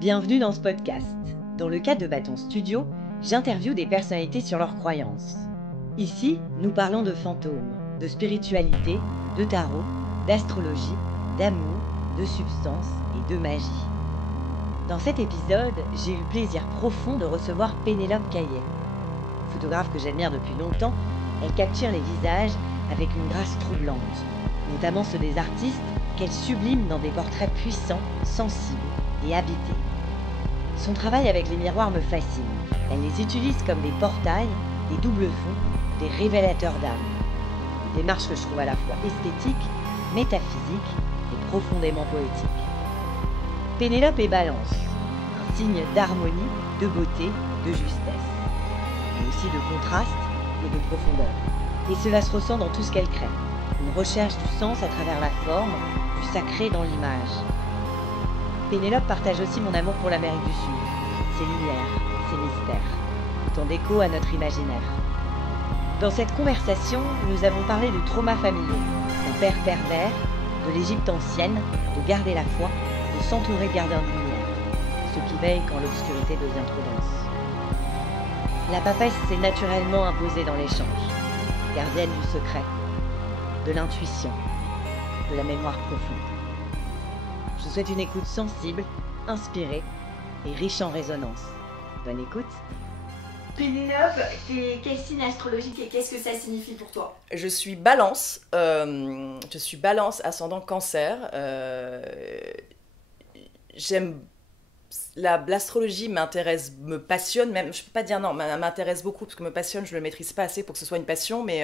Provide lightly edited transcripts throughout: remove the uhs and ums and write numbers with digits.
Bienvenue dans ce podcast. Dans le cadre de Bâton Studio, j'interviewe des personnalités sur leurs croyances. Ici, nous parlons de fantômes, de spiritualité, de tarot, d'astrologie, d'amour, de substance et de magie. Dans cet épisode, j'ai eu le plaisir profond de recevoir Pénélope Caillet. Photographe que j'admire depuis longtemps, elle capture les visages avec une grâce troublante, notamment ceux des artistes qu'elle sublime dans des portraits puissants, sensibles et habités. Son travail avec les miroirs me fascine. Elle les utilise comme des portails, des doubles fonds, des révélateurs d'âme. Une démarche que je trouve à la fois esthétique, métaphysique et profondément poétique. Pénélope est Balance, un signe d'harmonie, de beauté, de justesse, mais aussi de contraste et de profondeur. Et cela se ressent dans tout ce qu'elle crée. Une recherche du sens à travers la forme, du sacré dans l'image. Pénélope partage aussi mon amour pour l'Amérique du Sud, ses lumières, ses mystères, autant d'écho à notre imaginaire. Dans cette conversation, nous avons parlé de traumas familiaux, d'un père pervers, de l'Égypte ancienne, de garder la foi, de s'entourer de gardiens de lumière, ceux qui veillent quand l'obscurité devient trop dense. La papesse s'est naturellement imposée dans l'échange, gardienne du secret, de l'intuition, de la mémoire profonde. Je vous souhaite une écoute sensible, inspirée et riche en résonance. Bonne écoute. Pénélope, t'es quel signe astrologique et qu'est-ce que ça signifie pour toi? Je suis Balance, ascendant Cancer. J'aime l'astrologie, me passionne, même je peux pas dire non, m'intéresse beaucoup parce que me passionne, je le maîtrise pas assez pour que ce soit une passion, mais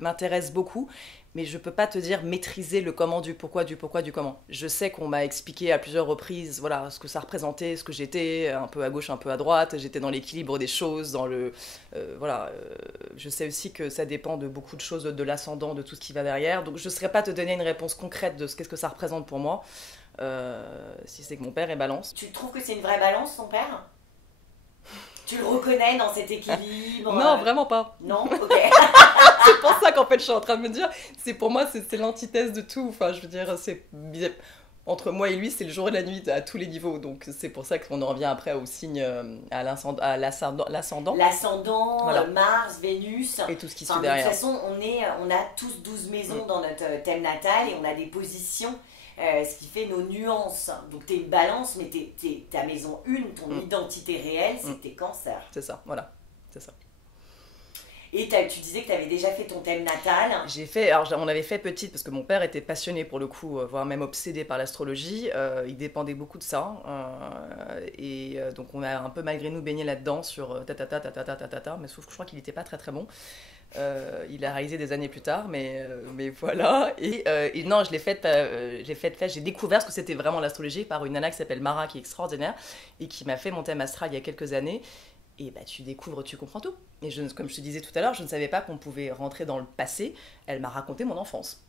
m'intéresse beaucoup. Mais je peux pas te dire maîtriser le comment du pourquoi, du comment. Je sais qu'on m'a expliqué à plusieurs reprises, voilà, ce que ça représentait, ce que j'étais, un peu à gauche, un peu à droite. J'étais dans l'équilibre des choses, dans le, je sais aussi que ça dépend de beaucoup de choses, de l'ascendant, de tout ce qui va derrière. Donc je saurais pas te donner une réponse concrète de qu'est-ce que ça représente pour moi. Si c'est que mon père est Balance. Tu trouves que c'est une vraie balance, ton père? Tu le reconnais dans cet équilibre? Non, vraiment pas. Non? Ok. C'est pour ça qu'en fait je suis en train de me dire, pour moi c'est l'antithèse de tout. Enfin, je veux dire, entre moi et lui, c'est le jour et la nuit à tous les niveaux. Donc c'est pour ça qu'on en revient après au signe, à l'ascendant. L'ascendant, voilà. Mars, Vénus. Et tout ce qui suit derrière. De toute façon, on a tous 12 maisons dans notre thème natal et on a des positions. Ce qui fait nos nuances. Donc t'es une balance, mais ta maison 1, ton identité réelle, c'est tes cancers. C'est ça, voilà, c'est ça. Et tu disais que tu avais déjà fait ton thème natal. On avait fait petite, parce que mon père était passionné pour le coup, voire même obsédé par l'astrologie. Il dépendait beaucoup de ça. Donc on a un peu malgré nous baigné là-dedans sur mais sauf que je crois qu'il n'était pas très très bon. Il a réalisé des années plus tard, mais voilà. Et non, j'ai découvert ce que c'était vraiment l'astrologie par une nana qui s'appelle Mara, qui est extraordinaire, et qui m'a fait mon thème astral il y a quelques années. Et tu découvres, tu comprends tout. Et comme je te disais tout à l'heure, je ne savais pas qu'on pouvait rentrer dans le passé. Elle m'a raconté mon enfance.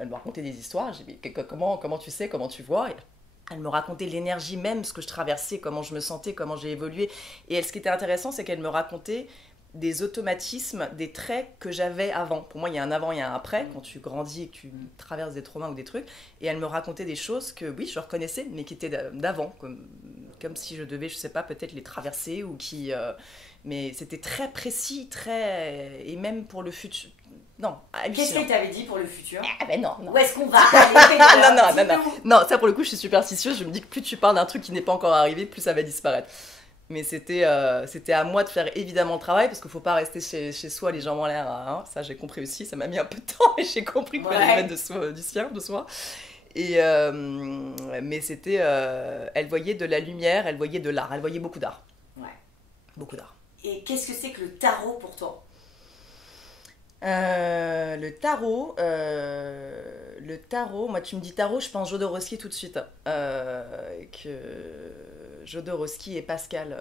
Elle m'a raconté des histoires. J'ai dit, comment tu sais, comment tu vois? Et elle me racontait l'énergie même, ce que je traversais, comment je me sentais, comment j'ai évolué. Et ce qui était intéressant, c'est qu'elle me racontait des automatismes, des traits que j'avais avant. Pour moi, il y a un avant et un après, quand tu grandis et que tu traverses des traumas ou des trucs. Et elle me racontait des choses que, oui, je reconnaissais, mais qui étaient d'avant, comme si je devais, je sais pas, peut-être les traverser ou qui... mais c'était très précis, et même pour le futur... Non, qu'est-ce qu'elle t'avait dit pour le futur? Ah ben non. Où est-ce qu'on va aller? Non, ça pour le coup, je suis superstitieuse. Je me dis que plus tu parles d'un truc qui n'est pas encore arrivé, plus ça va disparaître. Mais c'était à moi de faire évidemment le travail, parce qu'il ne faut pas rester chez soi les jambes en l'air. Hein. Ça, j'ai compris aussi. Ça m'a mis un peu de temps, mais j'ai compris qu'il fallait mettre de soi. Et, mais c'était... elle voyait de la lumière, elle voyait de l'art. Elle voyait beaucoup d'art. Ouais. Beaucoup d'art. Et qu'est-ce que c'est que le tarot pour toi? Le tarot, moi tu me dis tarot, je pense Jodorowsky tout de suite. Jodorowsky et Pascal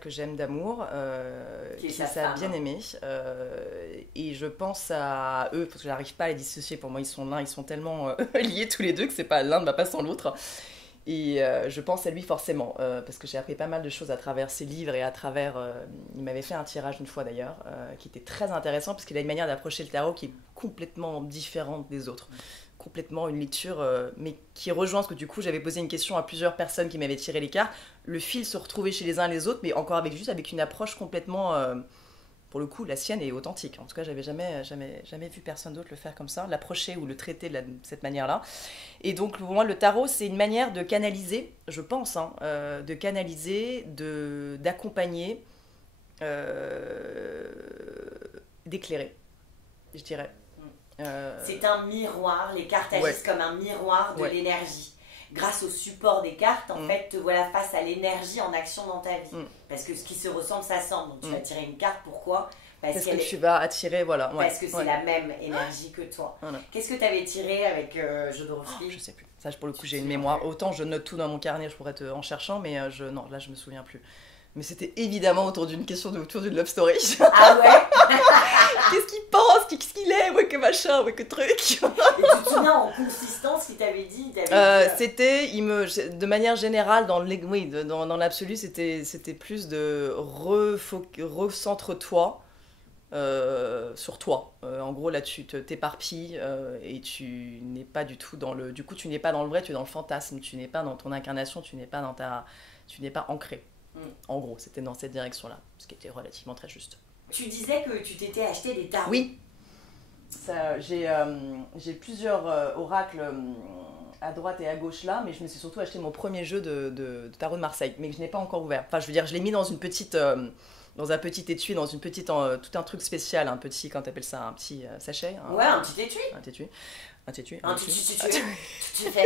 que j'aime d'amour, qui ça a bien aimé. Et je pense à eux, parce que j'arrive pas à les dissocier, pour moi ils sont tellement liés tous les deux que c'est pas l'un ne va pas sans l'autre. Et je pense à lui forcément, parce que j'ai appris pas mal de choses à travers ses livres et à travers... il m'avait fait un tirage une fois d'ailleurs, qui était très intéressant, parce qu'il a une manière d'approcher le tarot qui est complètement différente des autres. complètement une lecture, mais qui rejoint ce que du coup j'avais posé une question à plusieurs personnes qui m'avaient tiré les cartes. Le fil se retrouvait chez les uns et les autres, mais encore avec une approche complètement, pour le coup, la sienne est authentique. En tout cas, j'avais jamais vu personne d'autre le faire comme ça, l'approcher ou le traiter de cette manière-là. Et donc pour moi, le tarot, c'est une manière de canaliser, je pense, de canaliser, d'accompagner, d'éclairer, je dirais. C'est un miroir, les cartes agissent comme un miroir de l'énergie. Grâce au support des cartes, en fait, te voilà face à l'énergie en action dans ta vie. Parce que ce qui se ressemble, ça semble. Donc tu vas tirer une carte, pourquoi? Parce que tu vas attirer, voilà. Parce que c'est la même énergie que toi. Voilà. Qu'est-ce que tu avais tiré avec Jodorowsky? Je sais plus. Ça, pour le coup, j'ai une mémoire. Autant je note tout dans mon carnet, je pourrais en cherchant, mais non, là, je me souviens plus. Mais c'était évidemment autour d'une love story. Ah ouais? Qu'est-ce qu'il pense? Qu'est-ce qu'il est? Ouais, que machin, ouais, que truc. Et tu te souviens en consistance qu'il t'avait dit? C'était, de manière générale, dans l'absolu, c'était plus de recentre-toi sur toi. En gros, là, tu t'éparpilles et tu n'es pas du tout dans le... Du coup, tu n'es pas dans le vrai, tu es dans le fantasme. Tu n'es pas dans ton incarnation, tu n'es pas ancré. En gros, c'était dans cette direction-là, ce qui était relativement très juste. Tu disais que tu t'étais acheté des tarots. Oui. J'ai plusieurs oracles à droite et à gauche là, mais je me suis surtout acheté mon premier jeu de tarot de Marseille, mais que je n'ai pas encore ouvert. Enfin, je veux dire, je l'ai mis dans une petite... dans un petit étui, dans une petite... tout un truc spécial, un petit... Quand t'appelles ça? Un petit sachet. Ouais, un petit étui. Un étui. Tu fais.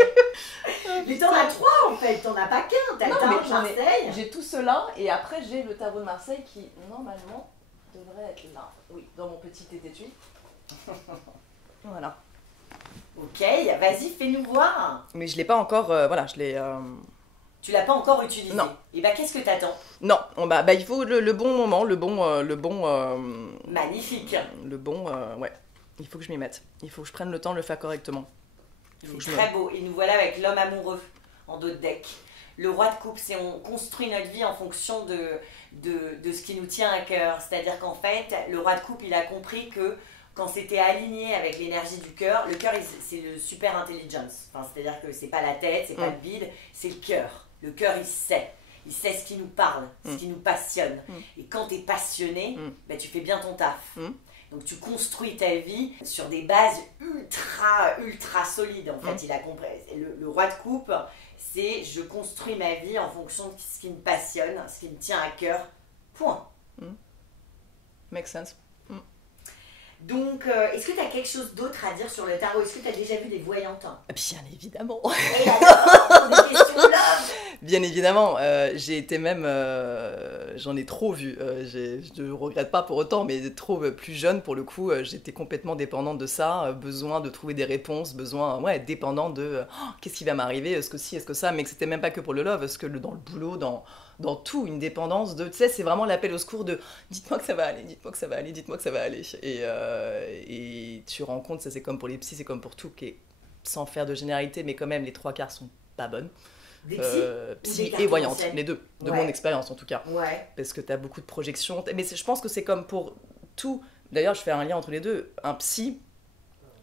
Mais t'en as 3 en fait, t'en as pas qu'un. T'as le tarot de Marseille. J'ai tout cela et après j'ai le tarot de Marseille qui normalement devrait être là. Oui, dans mon petit étui. Voilà. Ok, vas-y, fais-nous voir. Mais je l'ai pas encore. Voilà, je l'ai. Tu l'as pas encore utilisé. Non. Et bah qu'est-ce que t'attends? Non, il faut le bon moment, le bon. Magnifique. Le bon, ouais. Il faut que je m'y mette. Il faut que je prenne le temps de le faire correctement. Très beau. Et nous voilà avec l'homme amoureux en dos de deck. Le roi de coupe, c'est on construit notre vie en fonction de ce qui nous tient à cœur. C'est-à-dire qu'en fait, le roi de coupe, il a compris que quand c'était aligné avec l'énergie du cœur, le cœur, c'est le super intelligence. Enfin, c'est-à-dire que c'est pas la tête, c'est pas le bide, c'est le cœur. Le cœur, il sait. Il sait ce qui nous parle, ce qui nous passionne. Et quand tu es passionné, tu fais bien ton taf. Donc tu construis ta vie sur des bases ultra solides. En fait, il a compris. Le roi de coupe, c'est je construis ma vie en fonction de ce qui me passionne, ce qui me tient à cœur. Point. Makes sense. Donc, est-ce que tu as quelque chose d'autre à dire sur le tarot? Est-ce que tu as déjà vu des voyantes? Bien évidemment. Et alors, des questions là. Bien évidemment. J'ai été même... j'en ai trop vu. Je ne regrette pas pour autant, mais trop plus jeune, pour le coup, j'étais complètement dépendante de ça. Besoin de trouver des réponses, dépendante de qu'est-ce qui va m'arriver, est-ce que ci, est-ce que ça, mais que c'était même pas que pour le love, est-ce que dans le boulot, dans tout, une dépendance de, tu sais, c'est vraiment l'appel au secours de dites-moi que ça va aller, dites-moi que ça va aller, dites-moi que ça va aller. Et tu rends compte, ça c'est comme pour les psys, c'est comme pour tout, sans faire de généralité, mais quand même, les 3/4 sont pas bonnes. Des psy et voyantes, les deux, de mon expérience en tout cas. Ouais. Parce que tu as beaucoup de projections. Mais je pense que c'est comme pour tout. D'ailleurs, je fais un lien entre les deux. Un psy,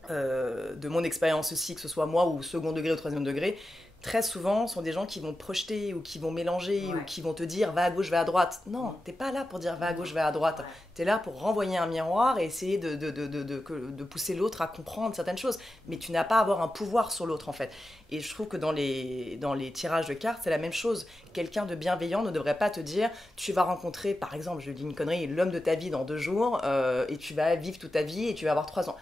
de mon expérience aussi, que ce soit moi ou second degré ou troisième degré, très souvent sont des gens qui vont te projeter ou qui vont mélanger ou qui vont te dire va à gauche, va à droite. Non, t'es pas là pour dire va à gauche, va à droite. T'es là pour renvoyer un miroir et essayer de pousser l'autre à comprendre certaines choses. Mais tu n'as pas à avoir un pouvoir sur l'autre en fait. Et je trouve que dans les tirages de cartes, c'est la même chose. Quelqu'un de bienveillant ne devrait pas te dire tu vas rencontrer, par exemple, je dis une connerie, l'homme de ta vie dans 2 jours et tu vas vivre toute ta vie et tu vas avoir 3 ans.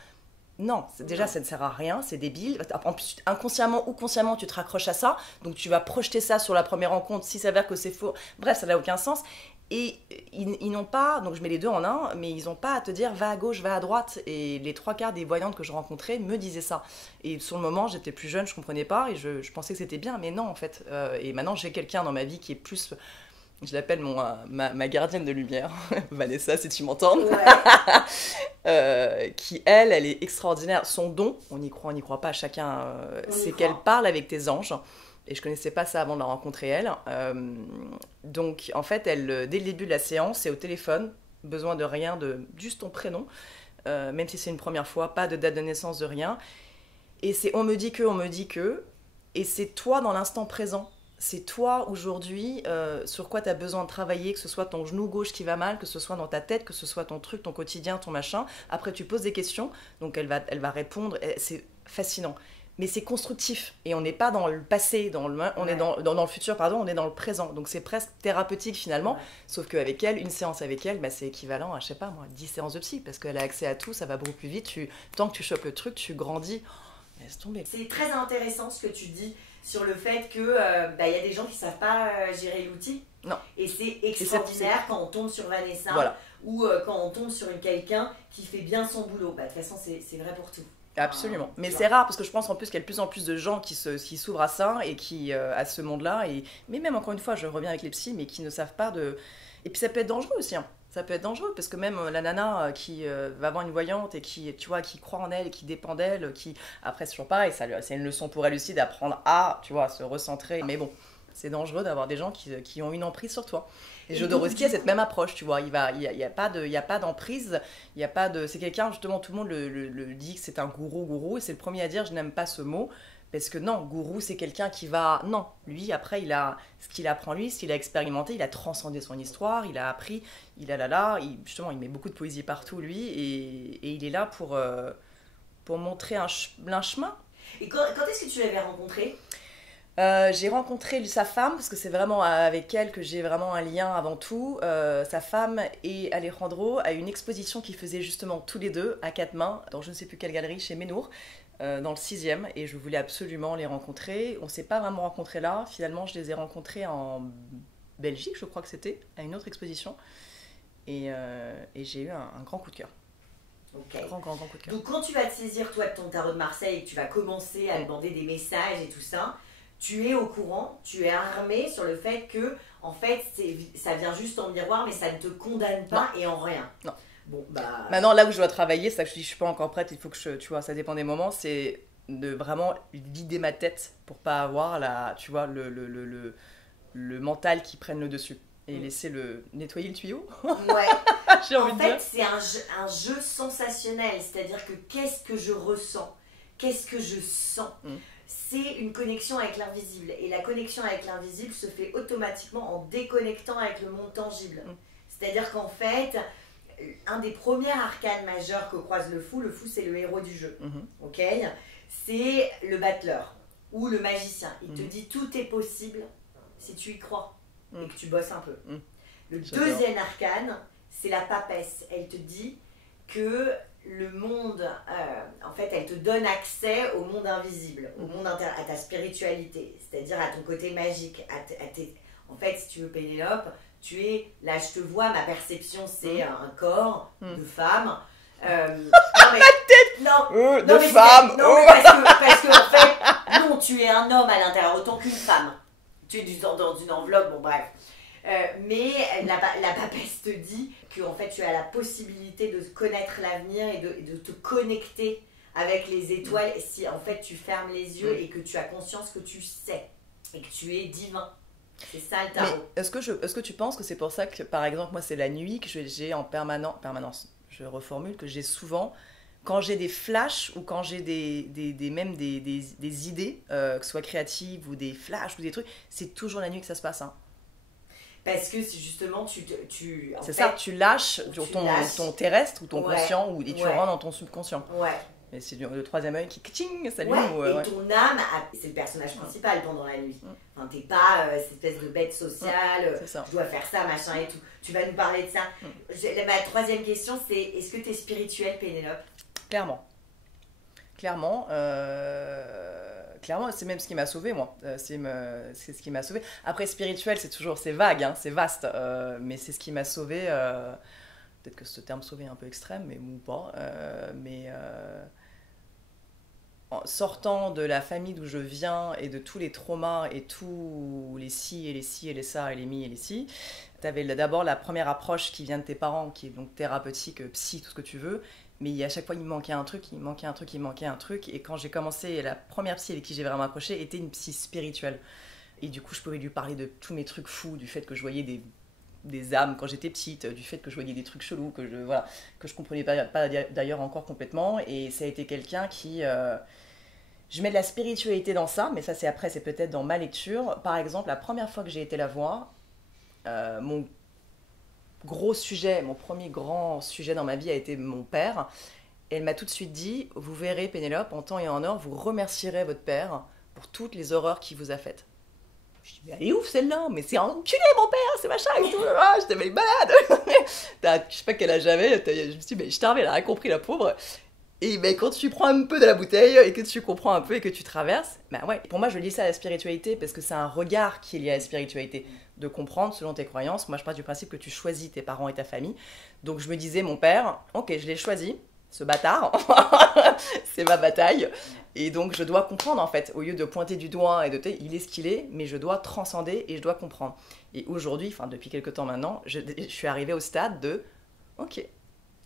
Non, déjà ça ne sert à rien, c'est débile. En plus, inconsciemment ou consciemment, tu te raccroches à ça, donc tu vas projeter ça sur la première rencontre, s'il s'avère que c'est faux. Bref, ça n'a aucun sens. Et ils n'ont pas, donc je mets les deux en un, mais ils n'ont pas à te dire va à gauche, va à droite. Et les 3/4 des voyantes que je rencontrais me disaient ça. Et sur le moment, j'étais plus jeune, je comprenais pas, et je pensais que c'était bien, mais non en fait. Et maintenant, j'ai quelqu'un dans ma vie qui est plus... Je l'appelle ma gardienne de lumière, Vanessa, si tu m'entends. Ouais. Qui, elle est extraordinaire. Son don, on y croit pas, chacun, c'est qu'elle parle avec tes anges. Et je connaissais pas ça avant de la rencontrer, elle. Donc, en fait, elle, dès le début de la séance, c'est au téléphone, besoin de rien, juste ton prénom, même si c'est une première fois, pas de date de naissance, de rien. Et c'est on me dit que, et c'est toi dans l'instant présent. C'est toi aujourd'hui sur quoi tu as besoin de travailler, que ce soit ton genou gauche qui va mal, que ce soit dans ta tête, que ce soit ton truc, ton quotidien, ton machin. Après, tu poses des questions, donc elle va répondre. C'est fascinant. Mais c'est constructif. Et on n'est pas dans le passé, on est dans le futur, pardon, on est dans le présent. Donc c'est presque thérapeutique finalement. Ouais. Sauf qu'avec elle, une séance avec elle, bah, c'est équivalent à, je sais pas moi, 10 séances de psy. Parce qu'elle a accès à tout, ça va beaucoup plus vite. Tant que tu chopes le truc, tu grandis. Laisse tomber. C'est très intéressant ce que tu dis sur le fait que y a des gens qui ne savent pas gérer l'outil. Non. Et c'est extraordinaire quand on tombe sur Vanessa ou quand on tombe sur quelqu'un qui fait bien son boulot. Bah, de toute façon, c'est vrai pour tout. Absolument. Mais c'est rare parce que je pense en plus qu'il y a de plus en plus de gens qui s'ouvrent à ça et qui à ce monde-là. Mais même encore une fois, je reviens avec les psys, mais qui ne savent pas de... Et puis ça peut être dangereux aussi. Hein. Ça peut être dangereux parce que même la nana qui va voir une voyante et qui croit en elle et qui dépend d'elle, après c'est toujours pareil, c'est une leçon pour elle aussi d'apprendre à, se recentrer. Mais bon, c'est dangereux d'avoir des gens qui ont une emprise sur toi. Et Jodorowsky a cette même approche, tu vois. Il y a pas d'emprise, il y a pas de. C'est quelqu'un justement, tout le monde le dit que c'est un gourou, et c'est le premier à dire je n'aime pas ce mot. Parce que non, gourou, c'est quelqu'un qui va... Non, lui, après, il a ce qu'il apprend, lui, ce qu'il a expérimenté, il a transcendé son histoire, il a appris, justement, il met beaucoup de poésie partout, lui, et il est là pour montrer un chemin. Et quand est-ce que tu l'avais rencontré ? J'ai rencontré sa femme, parce que c'est vraiment avec elle que j'ai vraiment un lien avant tout. Sa femme et Alejandro à une exposition qu'ils faisaient justement tous les deux à quatre mains, dans je ne sais plus quelle galerie, chez Ménour. Dans le 6e, et je voulais absolument les rencontrer. On ne s'est pas vraiment rencontrés là. Finalement, je les ai rencontrés en Belgique, je crois que c'était, à une autre exposition. Et j'ai eu un grand coup de cœur. Okay. Grand coup de cœur. Donc quand tu vas te saisir, toi, de ton tarot de Marseille, et que tu vas commencer à demander des messages et tout ça, tu es au courant, tu es armé sur le fait que, en fait, ça vient juste en miroir, mais ça ne te condamne pas et en rien. Non. Bon, bah... Maintenant, là où je dois travailler, c'est ça que je dis, je suis pas encore prête, il faut que tu vois, ça dépend des moments, c'est de vraiment vider ma tête pour pas avoir le mental qui prenne le dessus et laisser nettoyer le tuyau. Ouais. J'ai envie de dire. En fait, c'est un jeu sensationnel, c'est-à-dire que qu'est-ce que je ressens ? Qu'est-ce que je sens ? C'est une connexion avec l'invisible, et la connexion avec l'invisible se fait automatiquement en déconnectant avec le monde tangible. C'est-à-dire qu'en fait... Un des premiers arcanes majeurs que croise le fou c'est le héros du jeu. Ok ? C'est le battleur ou le magicien. Il te dit tout est possible si tu y crois et que tu bosses un peu. Le deuxième arcane, c'est la papesse. Elle te dit que le monde, en fait, elle te donne accès au monde invisible, au monde à ta spiritualité, c'est-à-dire à ton côté magique. En fait, si tu veux, Pénélope, tu es, là je te vois, ma perception c'est un corps de femme. De femme. Parce que en fait, non, tu es un homme à l'intérieur autant qu'une femme. Tu es dans une enveloppe, bon bref. Mais la papesse te dit que en fait tu as la possibilité de connaître l'avenir et de te connecter avec les étoiles si en fait tu fermes les yeux et que tu as conscience que tu sais et que tu es divin. C'est ça le tarot. Mais est-ce que tu penses que c'est pour ça que, par exemple, moi, c'est la nuit que j'ai en permanence, je reformule, que j'ai souvent, quand j'ai des flashs ou quand j'ai même des idées, que ce soit créatives ou des flashs ou des trucs, c'est toujours la nuit que ça se passe. Hein. Parce que c'est justement, c'est ça, tu lâches ton terrestre ou ton conscient et tu rentres dans ton subconscient. Ouais. Et c'est le troisième œil qui s'allume. Et ton âme, c'est le personnage principal pendant la nuit. Enfin, t'es pas cette espèce de bête sociale, je dois faire ça, machin et tout. Tu vas nous parler de ça. Ma troisième question, c'est est-ce que t'es spirituelle, Pénélope ? Clairement, c'est même ce qui m'a sauvée, moi. C'est ce qui m'a sauvée. Après, spirituel, c'est vague, hein, c'est vaste, mais c'est ce qui m'a sauvée. Peut-être que ce terme sauvé est un peu extrême, mais ou pas. En sortant de la famille d'où je viens et de tous les traumas et tous les si et les si et les ça et les mi et les si, tu avais d'abord la première approche qui vient de tes parents, qui est donc thérapeutique, psy, tout ce que tu veux. Mais à chaque fois, il me manquait un truc. Et quand j'ai commencé, la première psy avec qui j'ai vraiment accroché était une psy spirituelle. Et du coup, je pouvais lui parler de tous mes trucs fous, du fait que je voyais des âmes quand j'étais petite, du fait que je voyais des trucs chelous, que je comprenais pas d'ailleurs encore complètement. Et ça a été quelqu'un qui Je mets de la spiritualité dans ça, mais ça c'est après, c'est peut-être dans ma lecture. Par exemple, la première fois que j'ai été la voir, mon premier grand sujet dans ma vie a été mon père. Et elle m'a tout de suite dit, vous verrez Pénélope, en temps et en heure, vous remercierez votre père pour toutes les horreurs qu'il vous a faites. Je dis, mais elle est ouf celle-là, mais c'est un enculé mon père, c'est machin et tout. Ah, j'étais mais malade. Je sais pas quel âge j'avais, je me suis dit, mais je t'arrive, elle a rien compris la pauvre. Et ben, quand tu prends un peu de la bouteille et que tu comprends un peu et que tu traverses, ben ouais, pour moi je lis ça à la spiritualité parce que c'est un regard qui est lié à la spiritualité, de comprendre selon tes croyances. Moi je pars du principe que tu choisis tes parents et ta famille. Donc je me disais, mon père, ok, je l'ai choisi, ce bâtard, c'est ma bataille. Et donc je dois comprendre en fait, au lieu de pointer du doigt et de il est ce qu'il est, mais je dois transcender et je dois comprendre. Et aujourd'hui, enfin depuis quelques temps maintenant, je suis arrivée au stade de, ok,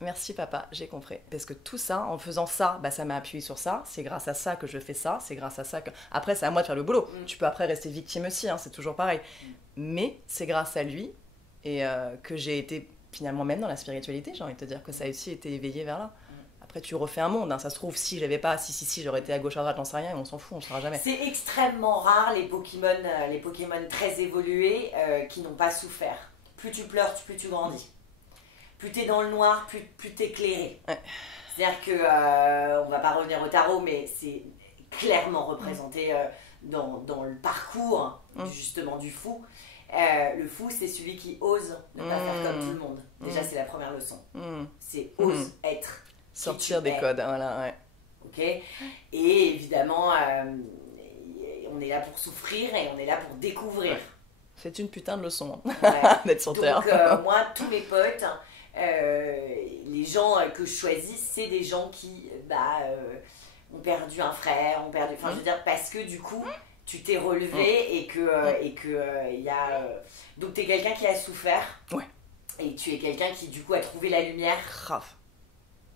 merci papa, j'ai compris. Parce que tout ça, en faisant ça, bah, ça m'a appuyé sur ça. C'est grâce à ça que je fais ça. C'est grâce à ça que... Après, c'est à moi de faire le boulot. Tu peux après rester victime aussi, hein, c'est toujours pareil. Mais c'est grâce à lui et que j'ai été finalement même dans la spiritualité. J'ai envie de te dire que ça a aussi été éveillé vers là. Après, tu refais un monde. Hein. Ça se trouve, si j'avais pas... Si, j'aurais été à gauche, à droite, j'en sais rien. Et on s'en fout, on ne saura jamais. C'est extrêmement rare, les Pokémon très évolués qui n'ont pas souffert. Plus tu pleures, plus tu grandis. Plus t'es dans le noir, plus t'es éclairé. Ouais. C'est-à-dire que, on va pas revenir au tarot, mais c'est clairement représenté dans le parcours justement du fou. Le fou, c'est celui qui ose ne pas faire comme tout le monde. Déjà, c'est la première leçon. C'est ose être. Sortir des codes, voilà, ouais. Ok. Et évidemment, on est là pour souffrir et on est là pour découvrir. Ouais. C'est une putain de leçon d'être sur Terre. Donc, moi, tous mes potes... les gens que je choisis, c'est des gens qui ont perdu un frère, je veux dire, parce que du coup tu t'es relevé et que y a donc t'es quelqu'un qui a souffert, et tu es quelqu'un qui du coup a trouvé la lumière. Grave.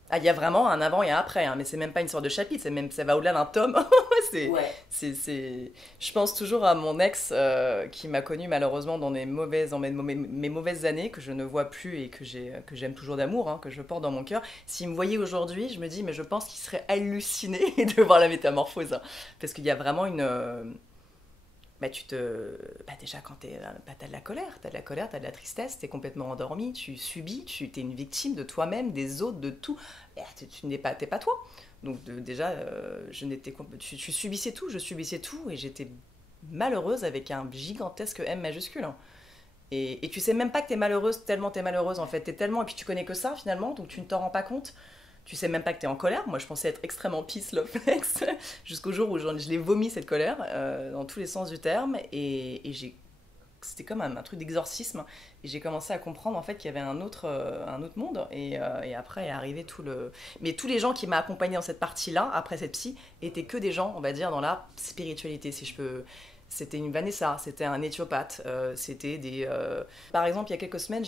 Ah, il y a vraiment un avant et un après, hein, mais c'est même pas une sorte de chapitre, ça va au-delà d'un tome. Je pense toujours à mon ex qui m'a connue malheureusement dans mes mauvaises années, que je ne vois plus et que j'aime toujours d'amour, hein, que je porte dans mon cœur. S'il me voyait aujourd'hui, je me dis, mais je pense qu'il serait halluciné de voir la métamorphose. Hein, parce qu'il y a vraiment une... déjà quand t'as de la colère, t'as de la tristesse, t'es complètement endormi, tu subis, t'es une victime de toi-même, des autres, de tout. T'es pas toi. Donc déjà, tu subissais tout, je subissais tout et j'étais malheureuse avec un gigantesque M majuscule. Hein. Et tu sais même pas que t'es malheureuse tellement t'es malheureuse en fait. T'es tellement, et puis tu connais que ça finalement, donc tu ne t'en rends pas compte. Tu sais même pas que t'es en colère. Moi, je pensais être extrêmement peace, love, flex, jusqu'au jour où je l'ai vomi cette colère, dans tous les sens du terme. Et c'était comme un truc d'exorcisme. Et j'ai commencé à comprendre en fait qu'il y avait un autre monde. Et après est arrivé tout le... Mais tous les gens qui m'ont accompagné dans cette partie-là, après cette psy, étaient que des gens, on va dire, dans la spiritualité, si je peux... C'était une Vanessa, c'était un éthiopathe, c'était des... Par exemple, il y a quelques semaines,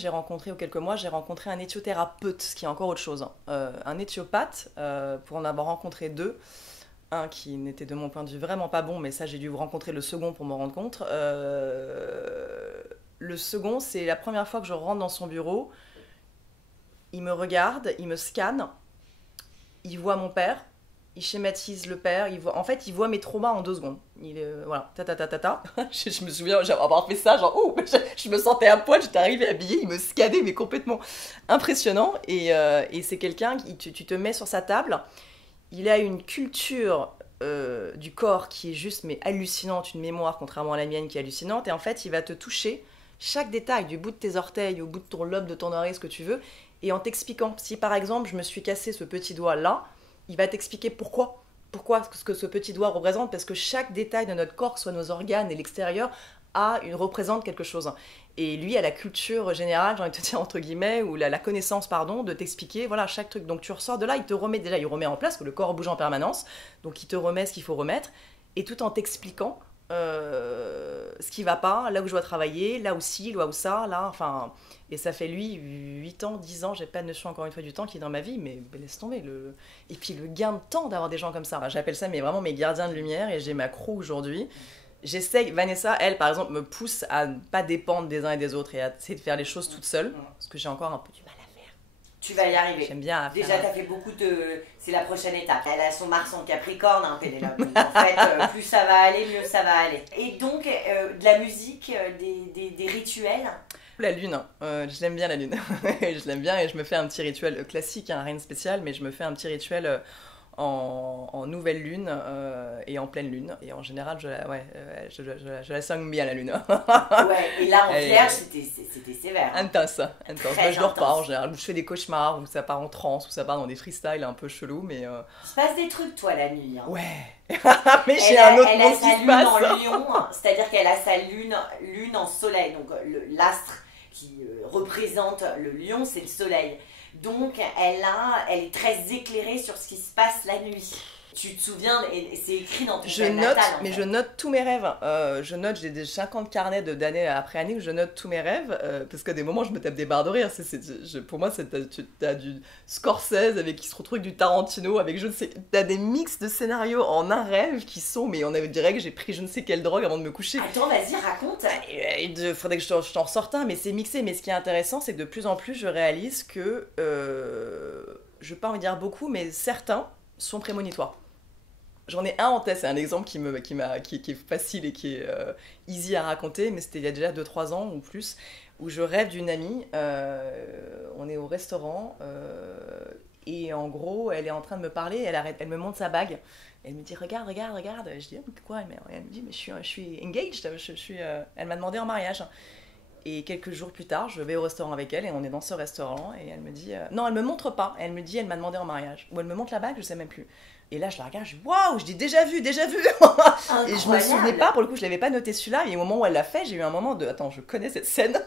quelques mois, j'ai rencontré un éthiothérapeute, ce qui est encore autre chose. Hein. Un éthiopathe, pour en avoir rencontré deux, un qui n'était de mon point de vue vraiment pas bon, mais ça j'ai dû rencontrer le second pour m'en rendre compte. Le second, c'est la première fois que je rentre dans son bureau, il me regarde, il me scanne, il voit mon père, il schématise le père, il voit mes traumas en 2 secondes. Voilà, je me souviens avoir fait ça, genre, je me sentais à poil, j'étais arrivée habillée, il me scannait, mais complètement impressionnant. Et c'est quelqu'un qui, tu te mets sur sa table, il a une culture du corps qui est juste, mais hallucinante, une mémoire, contrairement à la mienne, qui est hallucinante. Et en fait, il va te toucher chaque détail, du bout de tes orteils, au bout de ton lobe de ton oreille, ce que tu veux, et en t'expliquant. Si par exemple, je me suis cassé ce petit doigt là, il va t'expliquer pourquoi ce que ce petit doigt représente, parce que chaque détail de notre corps, soit nos organes et l'extérieur, représente quelque chose. Et lui a la culture générale, j'ai envie de te dire entre guillemets, ou la connaissance, pardon, de t'expliquer, voilà, chaque truc. Donc tu ressors de là, il remet en place, parce que le corps bouge en permanence, donc il te remet ce qu'il faut remettre, et tout en t'expliquant ce qui va pas, là où je dois travailler, là où ci, là où ça, là, enfin... Et ça fait lui 8 ans, 10 ans, j'ai pas de notion encore une fois du temps qui est dans ma vie, mais laisse tomber. Et puis le gain de temps d'avoir des gens comme ça. J'appelle ça vraiment mes gardiens de lumière, et j'ai ma crew aujourd'hui. J'essaye, Vanessa, elle par exemple, me pousse à ne pas dépendre des uns et des autres et à essayer de faire les choses toute seule, parce que j'ai encore un peu du mal à faire. Tu vas y arriver. J'aime bien. Déjà, t'as fait beaucoup de... C'est la prochaine étape. Elle a son Mars en Capricorne, hein, Pénélope. Donc, en fait, plus ça va aller, mieux ça va aller. Et donc, de la musique, des rituels. La lune, je l'aime bien la lune. Je l'aime bien et je me fais un petit rituel classique, hein, rien de spécial, mais je me fais un petit rituel en nouvelle lune et en pleine lune. Et en général, je la sing bien la lune. Ouais, et là en vierge, c'était sévère. Intense. Très Je dors pas en intense. général, je fais des cauchemars, où ça part en transe, où ça part dans des freestyles un peu chelous, mais... Il se passe des trucs, toi, la nuit. Hein. Ouais. Mais j'ai un autre Elle a monde sa qui se lune passe. en lion, c'est-à-dire qu'elle a sa lune en soleil. Donc l'astre qui représente le lion, c'est le soleil. Donc elle est très éclairée sur ce qui se passe la nuit. Tu te souviens, et c'est écrit dans ton Je thème note, natal, en mais fait. je note tous mes rêves. J'ai des 50 carnets d'année après année où je note tous mes rêves, parce qu'à des moments, je me tape des barres de rire. Pour moi, t'as du Scorsese avec qui se retrouve avec du Tarantino, avec je ne sais... T'as des mix de scénarios en un rêve qui sont... Mais on dirait que j'ai pris je ne sais quelle drogue avant de me coucher. Attends, vas-y, raconte. Faudrait que je t'en ressorte un, mais c'est mixé. Mais ce qui est intéressant, c'est que de plus en plus, je réalise que... je vais pas envie de dire beaucoup, mais certains sont prémonitoires. J'en ai un en tête, c'est un exemple qui est facile et qui est easy à raconter, mais c'était il y a déjà 2-3 ans ou plus, où je rêve d'une amie, on est au restaurant, et en gros, elle est en train de me parler, elle me montre sa bague, elle me dit regarde, je dis quoi, elle me dit mais je suis engaged, elle m'a demandé en mariage. Et quelques jours plus tard, je vais au restaurant avec elle et on est dans ce restaurant et elle me dit... non, elle me montre pas. Elle me dit, elle m'a demandé en mariage. Ou elle me montre la bague, je sais même plus. Et là, je la regarde, je dis, waouh, je dis déjà vu. Et je me souvenais pas, pour le coup, je l'avais pas noté celui-là. Et au moment où elle l'a fait, j'ai eu un moment de... Attends, je connais cette scène.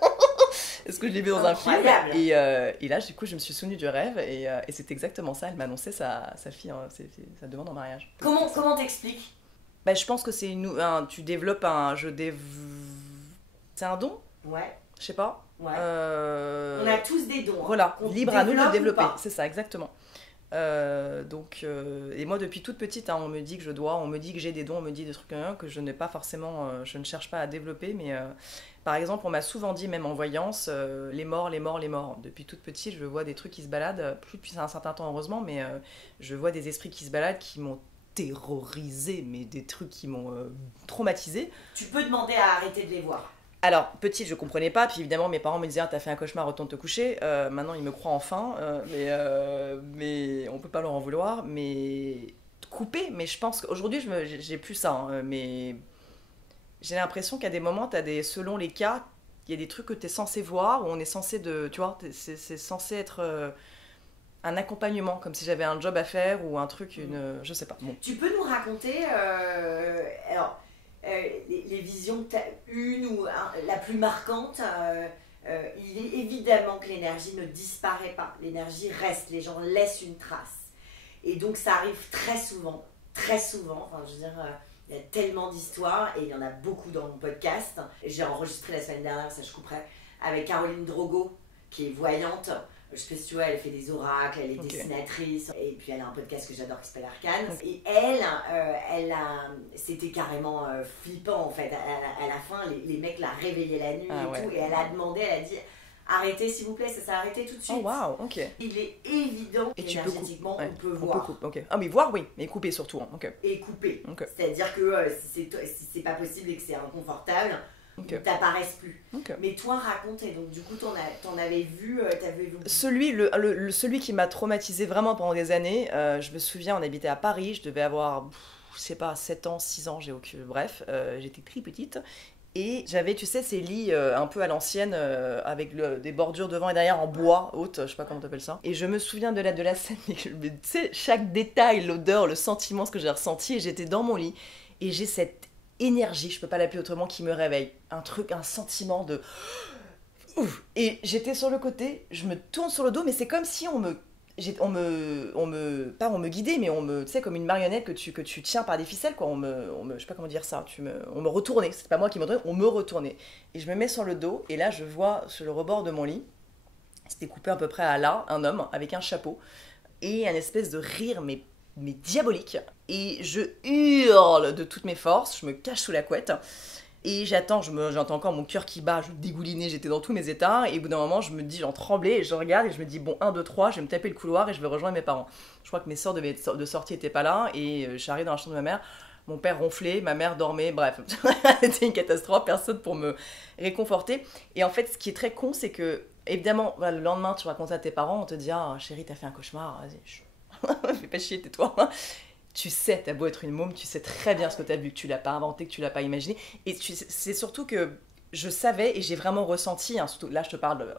Est-ce que je l'ai vu dans un film ? Et là, du coup, je me suis souvenue du rêve et c'est exactement ça. Elle m'a annoncé sa fille, sa demande en mariage. Comment t'expliques ? Bah, je pense que c'est tu développes un... C'est un don ? Ouais. Je sais pas. Ouais. On a tous des dons. Voilà, Qu'on libre à nous de le développe ou développer. pas. C'est ça, exactement. Et moi, depuis toute petite, on me dit que on me dit que j'ai des dons, on me dit des trucs que je n'ai pas forcément, je ne cherche pas à développer. Mais par exemple, on m'a souvent dit, même en voyance, les morts. Depuis toute petite, je vois des trucs qui se baladent, plus depuis un certain temps, heureusement, mais je vois des esprits qui se baladent qui m'ont terrorisée, mais des trucs qui m'ont traumatisée. Tu peux demander à arrêter de les voir. Alors, petite, je comprenais pas, puis évidemment, mes parents me disaient « Ah, t'as fait un cauchemar, retourne te coucher ». Maintenant, ils me croient enfin, mais on peut pas leur en vouloir. Mais couper, mais je pense qu'aujourd'hui, j'ai plus ça, hein, mais j'ai l'impression qu'à des moments, selon les cas, il y a des trucs que t'es censé voir, où on est censé tu vois, c'est censé être un accompagnement, comme si j'avais un job à faire, ou un truc, je sais pas. Bon. Tu peux nous raconter, les visions que tu as une ou la plus marquante, il est évidemment que l'énergie ne disparaît pas, l'énergie reste, les gens laissent une trace. Et donc ça arrive très souvent, enfin je veux dire, il y a tellement d'histoires et il y en a beaucoup dans mon podcast. J'ai enregistré la semaine dernière, ça je couperai, avec Caroline Drogo, qui est voyante. Je sais pas si tu vois, elle fait des oracles, elle est dessinatrice, et puis elle a un podcast que j'adore qui s'appelle Arcane. Et c'était carrément flippant en fait. À la fin, les mecs la réveillaient la nuit tout, et elle a demandé, elle a dit arrêtez s'il vous plaît, ça s'est arrêté tout de suite. Oh waouh, ok. Il est évident qu'énergétiquement on peut voir. Okay. Ah mais voir oui, mais couper surtout. Hein. Okay. Et couper. Okay. C'est-à-dire que si c'est pas possible et que c'est inconfortable, t'apparaissent plus. Mais toi racontais, donc du coup t'en avais vu, celui qui m'a traumatisé vraiment pendant des années, je me souviens, on habitait à Paris, je devais avoir, je sais pas, 7 ans, 6 ans, bref, j'étais très petite. Et j'avais, tu sais, ces lits un peu à l'ancienne, avec des bordures devant et derrière en bois haute, je sais pas comment t'appelles ça. Et je me souviens de la scène, tu sais, chaque détail, l'odeur, le sentiment, ce que j'ai ressenti, et j'étais dans mon lit, et j'ai cette énergie, je peux pas l'appeler autrement, qui me réveille. Un sentiment de... Ouf. Et j'étais sur le côté, je me tourne sur le dos, mais c'est comme si on me guidait, mais tu sais, comme une marionnette que tu tiens par des ficelles, quoi. Je sais pas comment dire ça, on me retournait, c'était pas moi qui me retournais, on me retournait. Et je me mets sur le dos, et là, je vois sur le rebord de mon lit, c'était coupé à peu près à là, un homme avec un chapeau, et un espèce de rire, mais diabolique. Et je hurle de toutes mes forces, je me cache sous la couette, Et j'entends encore mon cœur qui bat, je dégoulinais, j'étais dans tous mes états. Et au bout d'un moment, je me dis, j'en tremblais, et je regarde et je me dis, bon, 1, 2, 3, je vais me taper le couloir et je vais rejoindre mes parents. Je crois que mes sœurs de sortie n'étaient pas là, et je suis arrivée dans la chambre de ma mère. Mon père ronflait, ma mère dormait, bref, c'était une catastrophe, personne pour me réconforter. Et en fait, ce qui est très con, c'est que, évidemment, voilà, le lendemain, tu racontes à tes parents, on te dit, ah chérie, t'as fait un cauchemar, vas-y, fais pas chier, tais-toi. Tu sais, t'as beau être une môme, tu sais très bien ce que t'as vu, que tu l'as pas inventé, que tu l'as pas imaginé. Et c'est surtout que je savais, et j'ai vraiment ressenti, hein, surtout, là je te parle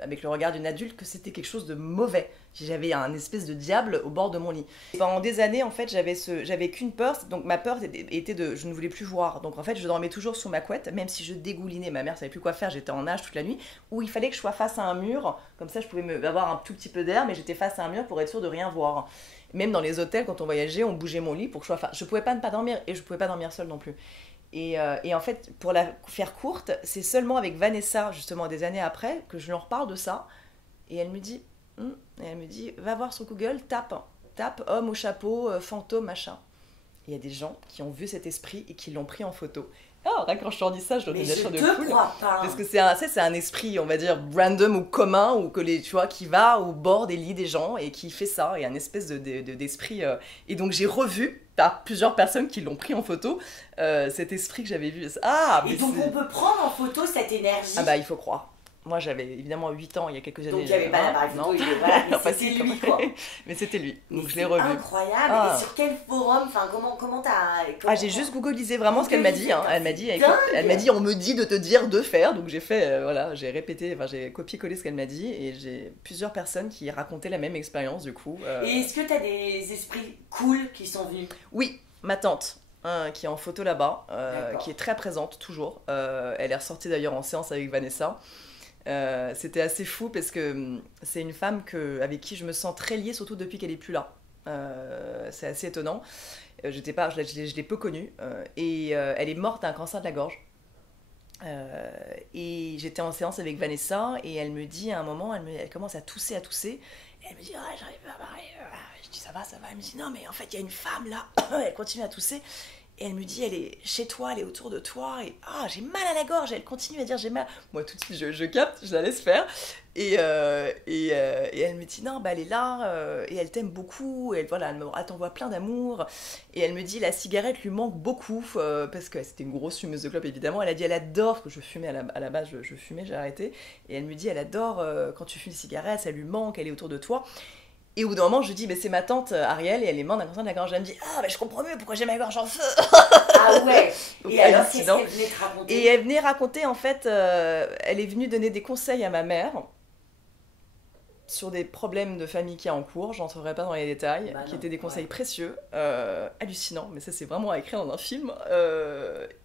avec le regard d'une adulte, que c'était quelque chose de mauvais. J'avais un espèce de diable au bord de mon lit. Pendant des années, en fait, j'avais qu'une peur, donc ma peur était de... Je ne voulais plus voir. Donc en fait, je dormais toujours sous ma couette, même si je dégoulinais, ma mère savait plus quoi faire, j'étais en nage toute la nuit, où il fallait que je sois face à un mur, comme ça je pouvais avoir un tout petit peu d'air, mais j'étais face à un mur pour être sûre de rien voir. Même dans les hôtels, quand on voyageait, on bougeait mon lit pour que je sois... Je pouvais pas ne pas dormir, et je pouvais pas dormir seule non plus. Et en fait, pour la faire courte, c'est seulement avec Vanessa, justement, des années après, que je lui en reparle de ça. Et elle me dit, va voir sur Google, tape homme au chapeau, fantôme, machin. Il y a des gens qui ont vu cet esprit et qui l'ont pris en photo. Ah, quand je leur dis ça, je leur dis des choses de cool. Parce que c'est un esprit, on va dire, random ou commun, ou que tu vois, qui va au bord des lits des gens et qui fait ça, et un espèce d'esprit. Et donc j'ai revu par plusieurs personnes qui l'ont pris en photo, cet esprit que j'avais vu. Ah, et donc on peut prendre en photo cette énergie. Ah bah il faut croire. Moi j'avais évidemment 8 ans il y a quelques années. Donc il n'y avait pas l'appareil photo, mais c'était lui quoi. Mais c'était lui, donc mais je l'ai revu. Incroyable, et sur quel forum, enfin comment t'as... Ah j'ai juste googlisé vraiment ce qu'elle m'a dit, hein. Elle m'a dit on me dit de te dire de faire, donc j'ai fait, voilà, j'ai répété, enfin j'ai copié-collé ce qu'elle m'a dit, et j'ai plusieurs personnes qui racontaient la même expérience du coup. Et est-ce que t'as des esprits cool qui sont venus? Oui, ma tante. Qui est en photo là-bas, qui est très présente toujours. Elle est ressortie d'ailleurs en séance avec Vanessa. C'était assez fou parce que c'est une femme avec qui je me sens très liée, surtout depuis qu'elle est plus là. C'est assez étonnant. Je l'ai peu connue, et elle est morte d'un cancer de la gorge. Et j'étais en séance avec Vanessa et elle me dit à un moment, elle commence à tousser, et elle me dit j'arrive pas à parler. Je dis ça va. Elle me dit non mais en fait il y a une femme là. Elle continue à tousser. Et elle me dit, elle est chez toi, elle est autour de toi, et j'ai mal à la gorge. Elle continue à dire, j'ai mal. Moi, tout de suite, je capte, je la laisse faire. Et elle me dit, non, bah, elle est là, et elle t'aime beaucoup, et elle t'envoie plein d'amour. Et elle me dit, la cigarette lui manque beaucoup, parce que c'était une grosse fumeuse de clope, évidemment. Elle a dit, elle adore, parce que je fumais à la base, je fumais, j'ai arrêté. Et elle me dit, elle adore quand tu fumes des cigarettes, ça lui manque, elle est autour de toi. Et au bout d'un moment, je dis, c'est ma tante Ariel, et elle est morte d'un cancer de la gorge. Elle me dit, je comprends mieux pourquoi j'ai ma gorge en feu. Ah ouais. Et alors, qu'est-ce qu'elle venait te raconter? Et elle venait raconter, en fait, elle est venue donner des conseils à ma mère sur des problèmes de famille qui est en cours, j'entrerai pas dans les détails, qui étaient des conseils précieux, hallucinants, mais ça c'est vraiment à écrire dans un film.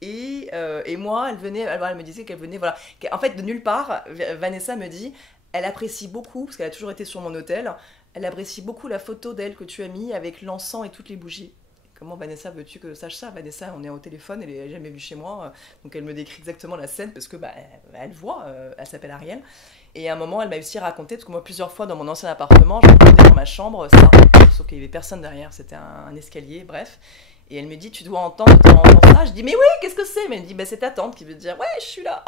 Et moi, elle me disait qu'elle venait, voilà. En fait, de nulle part, Vanessa me dit, elle apprécie beaucoup, parce qu'elle a toujours été sur mon hôtel, elle apprécie beaucoup la photo d'elle que tu as mis avec l'encens et toutes les bougies. Comment Vanessa veux-tu que je sache ça? Vanessa, on est au téléphone, elle n'est jamais vue chez moi, donc elle me décrit exactement la scène parce que elle voit, elle s'appelle Ariel. Et à un moment, elle m'a aussi raconté, parce que moi plusieurs fois dans mon ancien appartement, j'entendais dans ma chambre ça, sauf qu'il n'y avait personne derrière, c'était un escalier, bref. Et elle me dit, tu dois entendre ça. Je dis, mais oui, qu'est-ce que c'est? Mais elle me dit, c'est ta tante qui veut dire, ouais, je suis là.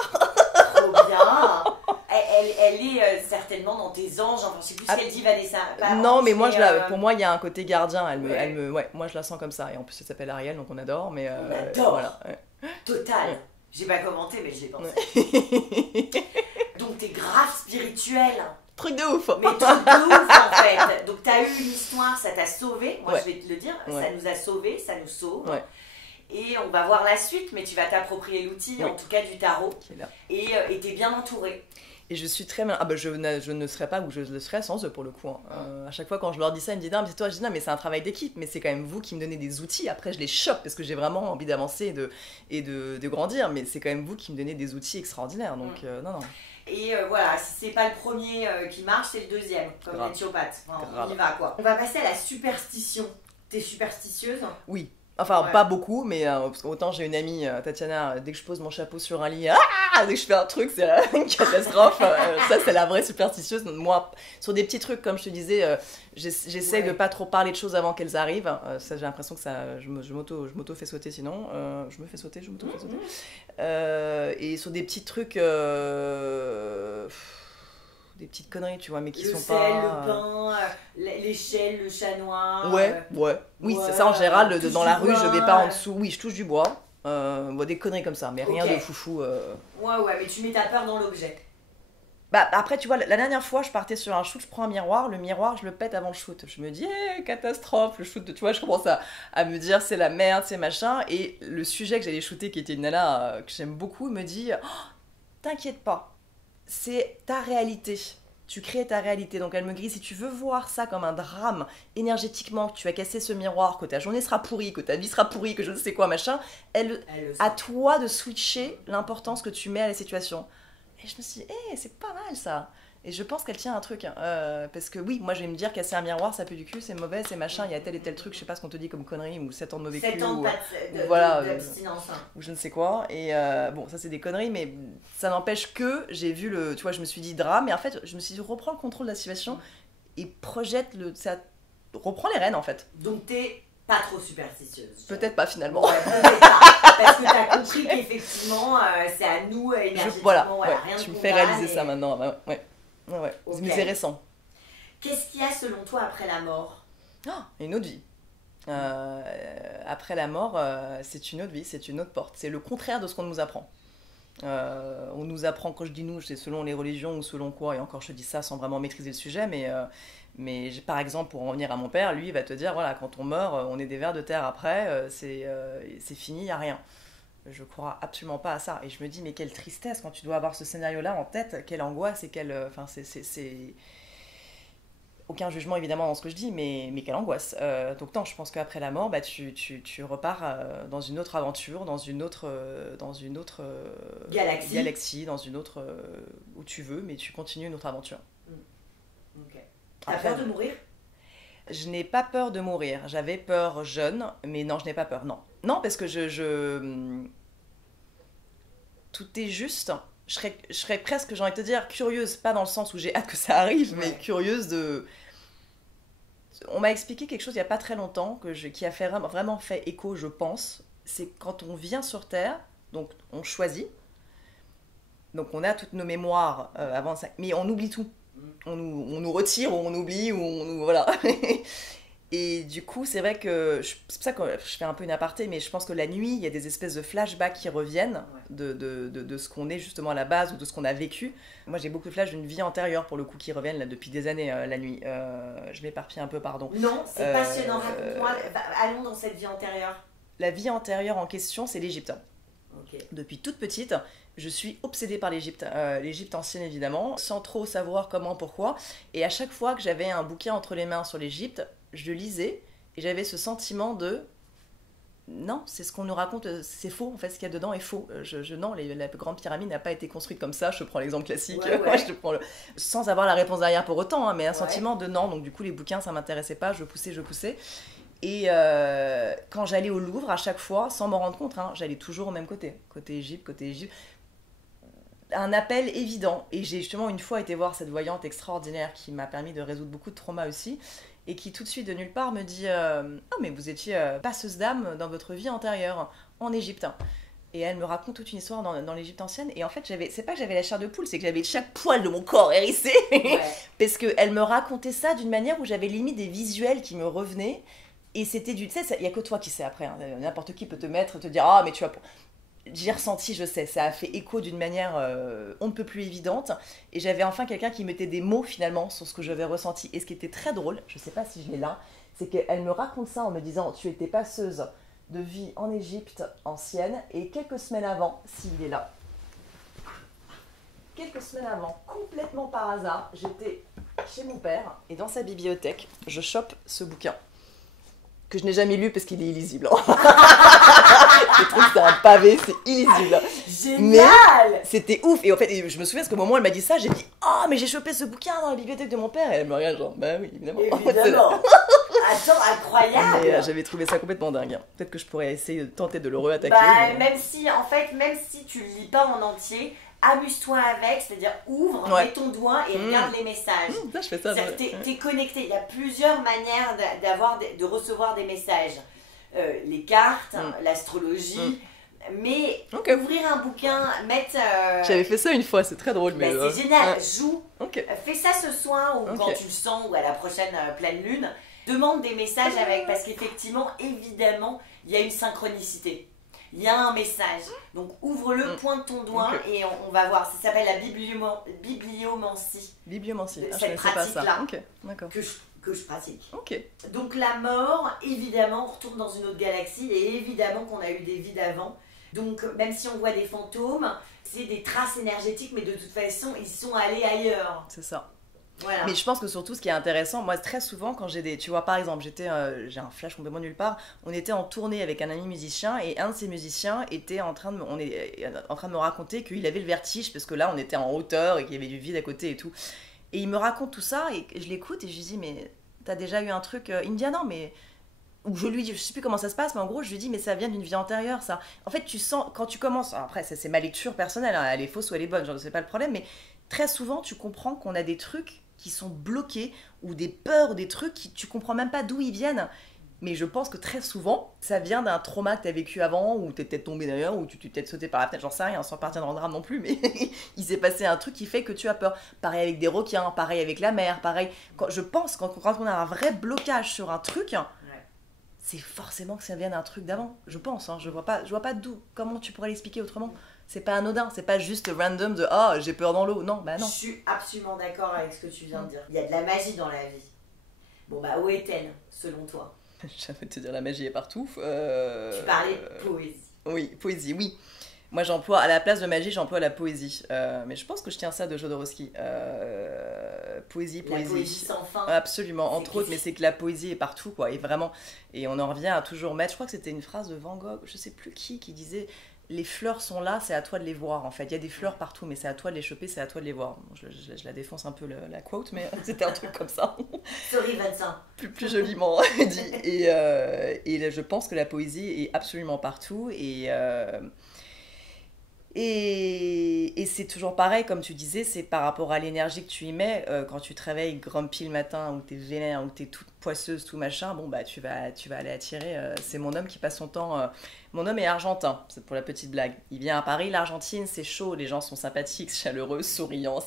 Trop bien. Elle est certainement dans tes anges, enfin, je sais plus ce qu'elle dit, Vanessa. Non, mais moi, pour moi, il y a un côté gardien. Moi, je la sens comme ça. Et en plus, elle s'appelle Ariel, donc on adore. Mais, on adore. Voilà. Total. Ouais. J'ai pas commenté, mais je l'ai pensé. Donc, t'es grave spirituelle. Truc de ouf. Mais truc de ouf, en fait. Donc, t'as eu une histoire, ça t'a sauvé. Moi, je vais te le dire, ça nous a sauvés, ça nous sauve. Ouais. Et on va voir la suite, mais tu vas t'approprier l'outil, en tout cas du tarot. Et t'es bien entourée. Et je suis très bien. Je ne serais pas où je le serais sans eux pour le coup. À chaque fois quand je leur dis ça, ils me disent non, mais c'est toi. Je dis non, mais c'est un travail d'équipe. Mais c'est quand même vous qui me donnez des outils. Après, je les chope parce que j'ai vraiment envie d'avancer et de grandir. Mais c'est quand même vous qui me donnez des outils extraordinaires. Donc non. Et voilà, si c'est pas le premier qui marche, c'est le deuxième, comme l'éthiopathe. Enfin, on y va quoi. On va passer à la superstition. T'es superstitieuse? Oui. Enfin, Ouais. pas beaucoup, mais parce qu'autant j'ai une amie, Tatiana, dès que je pose mon chapeau sur un lit, dès que je fais un truc, c'est une catastrophe. Ça, c'est la vraie superstitieuse. Moi, sur des petits trucs, comme je te disais, j'essaie de pas trop parler de choses avant qu'elles arrivent. Ça, j'ai l'impression que ça, je m'auto fais sauter sinon. Je me fais sauter, je m'auto fais sauter. Et sur des petits trucs... des petites conneries, tu vois, mais qui Le sont sel, pas... le pain, l'échelle, le chat noir. Ouais. Oui, ouais, c'est ça en général, touche dans du la rue, je vais bois, pas en dessous. Oui, je touche du bois. Des conneries comme ça, mais rien Ok. de foufou. Ouais, mais tu mets ta peur dans l'objet. Bah, après, tu vois, la dernière fois, je partais sur un shoot, je prends un miroir, le miroir, je le pète avant le shoot. Je me dis, catastrophe, le shoot, tu vois, je commence à me dire, c'est la merde, c'est machin. Et le sujet que j'allais shooter, qui était une nana que j'aime beaucoup, me dit, oh, t'inquiète pas, c'est ta réalité. Tu crées ta réalité. Donc elle me dit, si tu veux voir ça comme un drame énergétiquement, que tu vas casser ce miroir, que ta journée sera pourrie, que ta vie sera pourrie, que je ne sais quoi, machin, Elle le à sent. toi de switcher l'importance que tu mets à la situation. Et je me suis dit, c'est pas mal ça. Et je pense qu'elle tient un truc. Parce que oui, moi je vais me dire, casser un miroir, ça pue du cul, c'est mauvais, c'est machin, il y a tel et tel truc, je sais pas ce qu'on te dit comme connerie, ou 7 ans de mauvais 7 cul, ans ou, de d'abstinence. ou je ne sais quoi. Et bon, ça c'est des conneries, mais ça n'empêche que j'ai vu le. Tu vois, je me suis dit drame, et en fait, je me suis dit, reprends le contrôle de la situation et projette le. Ça reprend les rênes en fait. Donc t'es pas trop superstitieuse. Peut-être pas finalement. Ouais, peut-être pas. Parce que t'as compris qu'effectivement, c'est à nous, énergétiquement, Voilà, rien tu de me fais condamne réaliser et- ça maintenant. Ouais. Ok. Mais c'est récent. Qu'est-ce qu'il y a selon toi après la mort? Une autre vie. Après la mort, c'est une autre vie, c'est une autre porte. C'est le contraire de ce qu'on nous apprend. On nous apprend, quand je dis nous, c'est selon les religions ou selon quoi, et encore je dis ça sans vraiment maîtriser le sujet, mais par exemple, pour en revenir à mon père, lui, il va te dire, voilà, quand on meurt, on est des vers de terre après, c'est fini, il n'y a rien. Je crois absolument pas à ça. Et je me dis, mais quelle tristesse quand tu dois avoir ce scénario-là en tête, quelle angoisse et quelle... Enfin, c'est... Aucun jugement évidemment dans ce que je dis, mais quelle angoisse. Donc non, je pense qu'après la mort, bah, tu repars dans une autre aventure, dans une autre galaxie, dans une autre où tu veux, mais tu continues une autre aventure. Ok. T'as Après, peur de mourir? je n'ai pas peur de mourir. J'avais peur jeune, mais non, je n'ai pas peur. Non, non, parce que tout est juste. Je serais presque, j'ai envie de te dire, curieuse, pas dans le sens où j'ai hâte que ça arrive, mais curieuse de... On m'a expliqué quelque chose il n'y a pas très longtemps, qui a vraiment fait écho, je pense. C'est quand on vient sur Terre, donc on choisit, donc on a toutes nos mémoires avant ça, mais on oublie tout. On nous retire, ou on oublie, ou on nous... Voilà. Et du coup, c'est vrai que, c'est pour ça que je fais un peu une aparté, mais je pense que la nuit, il y a des espèces de flashbacks qui reviennent de ce qu'on est justement à la base ou de ce qu'on a vécu. Moi, j'ai beaucoup de flashs d'une vie antérieure, pour le coup, qui reviennent là, depuis des années, la nuit. Je m'éparpille un peu, pardon. Non, c'est passionnant. Raconte-moi, allons dans cette vie antérieure. La vie antérieure en question, c'est l'Égypte. Ok. Depuis toute petite, je suis obsédée par l'Égypte. L'Égypte ancienne, évidemment, sans trop savoir comment, pourquoi. Et à chaque fois que j'avais un bouquin entre les mains sur l'Égypte, je le lisais et j'avais ce sentiment de non, c'est ce qu'on nous raconte, c'est faux, en fait, ce qu'il y a dedans est faux. Non, la grande pyramide n'a pas été construite comme ça, je prends l'exemple classique, Ouais. je prends sans avoir la réponse derrière pour autant, hein, mais un sentiment de non, donc du coup les bouquins ça m'intéressait pas, je poussais. Et quand j'allais au Louvre, à chaque fois, sans m'en rendre compte, hein, j'allais toujours au même côté Égypte. Un appel évident. Et j'ai justement une fois été voir cette voyante extraordinaire qui m'a permis de résoudre beaucoup de traumas aussi, et qui tout de suite de nulle part me dit oh mais vous étiez passeuse d'âme dans votre vie antérieure en Égypte. Et elle me raconte toute une histoire dans l'Égypte ancienne, et en fait c'est pas que j'avais la chair de poule, c'est que j'avais chaque poil de mon corps hérissé. Parce qu'elle me racontait ça d'une manière où j'avais limite des visuels qui me revenaient. Et c'était tu sais, il n'y a que toi qui sais après, hein. N'importe qui peut te dire ah mais tu vois, j'ai ressenti, je sais, ça a fait écho d'une manière on ne peut plus évidente, et j'avais enfin quelqu'un qui mettait des mots finalement sur ce que j'avais ressenti. Et ce qui était très drôle, je sais pas si je l'ai là, c'est qu'elle me raconte ça en me disant tu étais passeuse de vie en Égypte ancienne, et quelques semaines avant, s'il est là, complètement par hasard, j'étais chez mon père et dans sa bibliothèque je chope ce bouquin. que je n'ai jamais lu parce qu'il est illisible. Je trouve que c'est un pavé, c'est illisible. Génial! Mais c'était ouf. Et en fait, je me souviens, parce qu'au moment où elle m'a dit ça, j'ai dit « Oh, mais j'ai chopé ce bouquin dans la bibliothèque de mon père !» Et elle me regarde genre « Bah oui, évidemment. » Évidemment. Attends, incroyable! Et j'avais trouvé ça complètement dingue. Peut-être que je pourrais essayer de tenter de le reattaquer. Bah, mais... même si tu le lis pas en entier, amuse-toi avec, c'est-à-dire ouvre, Ouais. mets ton doigt et regarde les messages. Ça, je fais ça. C'est-à-dire que t'es connecté. Il y a plusieurs manières de recevoir des messages. Les cartes, l'astrologie, mais Ok. ouvrir un bouquin, mettre... J'avais fait ça une fois, c'est très drôle. Mais c'est génial, ouais. joue. Ok. Fais ça ce soir ou quand tu le sens ou à la prochaine pleine lune. Demande des messages avec, parce qu'effectivement, évidemment, il y a une synchronicité. Il y a un message. Donc ouvre-le, pointe ton doigt et on va voir. Ça s'appelle la bibliomancie. Bibliomancie. Cette Je connaissais pas ça. pratique-là. Ok, d'accord. Que je pratique. Ok. Donc la mort, évidemment, on retourne dans une autre galaxie et évidemment qu'on a eu des vies d'avant. Donc même si on voit des fantômes, c'est des traces énergétiques, mais de toute façon, ils sont allés ailleurs. C'est ça. Voilà. Mais je pense que surtout ce qui est intéressant, moi très souvent quand j'ai des... Tu vois par exemple, j'ai un flash complètement nulle part, on était en tournée avec un ami musicien et un de ces musiciens était en train de me raconter qu'il avait le vertige parce que là on était en hauteur et qu'il y avait du vide à côté et tout. Et il me raconte tout ça et je l'écoute et je lui dis mais t'as déjà eu un truc... Il me dit ah non mais... Ou je lui dis, je sais plus comment ça se passe, mais en gros je lui dis mais ça vient d'une vie antérieure ça. En fait tu sens, quand tu commences, alors après c'est ma lecture personnelle, hein, elle est fausse ou elle est bonne, je ne sais pas le problème, mais très souvent tu comprends qu'on a des trucs qui sont bloqués, ou des peurs, des trucs qui tu comprends même pas d'où ils viennent. Mais je pense que très souvent, ça vient d'un trauma que tu as vécu avant, ou tu es peut-être tombé d'ailleurs, ou tu t'es peut-être sauté par la fenêtre, j'en sais rien, sans partir dans le drame non plus, mais il s'est passé un truc qui fait que tu as peur. Pareil avec des requins, pareil avec la mer, pareil. Je pense quand on a un vrai blocage sur un truc, c'est forcément que ça vient d'un truc d'avant. Je pense, hein, je vois pas d'où. Comment tu pourrais l'expliquer autrement ? C'est pas anodin, c'est pas juste random de « Ah, j'ai peur dans l'eau ». Non, bah non. Je suis absolument d'accord avec ce que tu viens de dire. Il y a de la magie dans la vie. Bon bah où est-elle, selon toi ? J'avais te dire la magie est partout. Tu parlais poésie. Oui, poésie, oui. Moi j'emploie, à la place de magie, j'emploie la poésie. Mais je pense que je tiens ça de Jodorowsky. Poésie. La poésie sans fin. Absolument, entre autres, mais c'est que la poésie est partout, quoi. Et vraiment, et on en revient à toujours mettre, je crois que c'était une phrase de Van Gogh, je sais plus qui disait... Les fleurs sont là, c'est à toi de les voir en fait. Il y a des fleurs partout, mais c'est à toi de les choper, c'est à toi de les voir. Bon, je la défonce un peu la quote, mais c'était un truc comme ça. Sorry Vincent. Plus joliment dit. Et je pense que la poésie est absolument partout. Et c'est toujours pareil, comme tu disais, c'est par rapport à l'énergie que tu y mets. Quand tu te réveilles grumpy le matin, ou t'es vénère, ou t'es toute poisseuse, tout machin, bon bah tu vas aller attirer. C'est mon homme qui passe son temps... Mon homme est argentin, c'est pour la petite blague. Il vient à Paris, l'Argentine, c'est chaud, les gens sont sympathiques, chaleureux, souriants.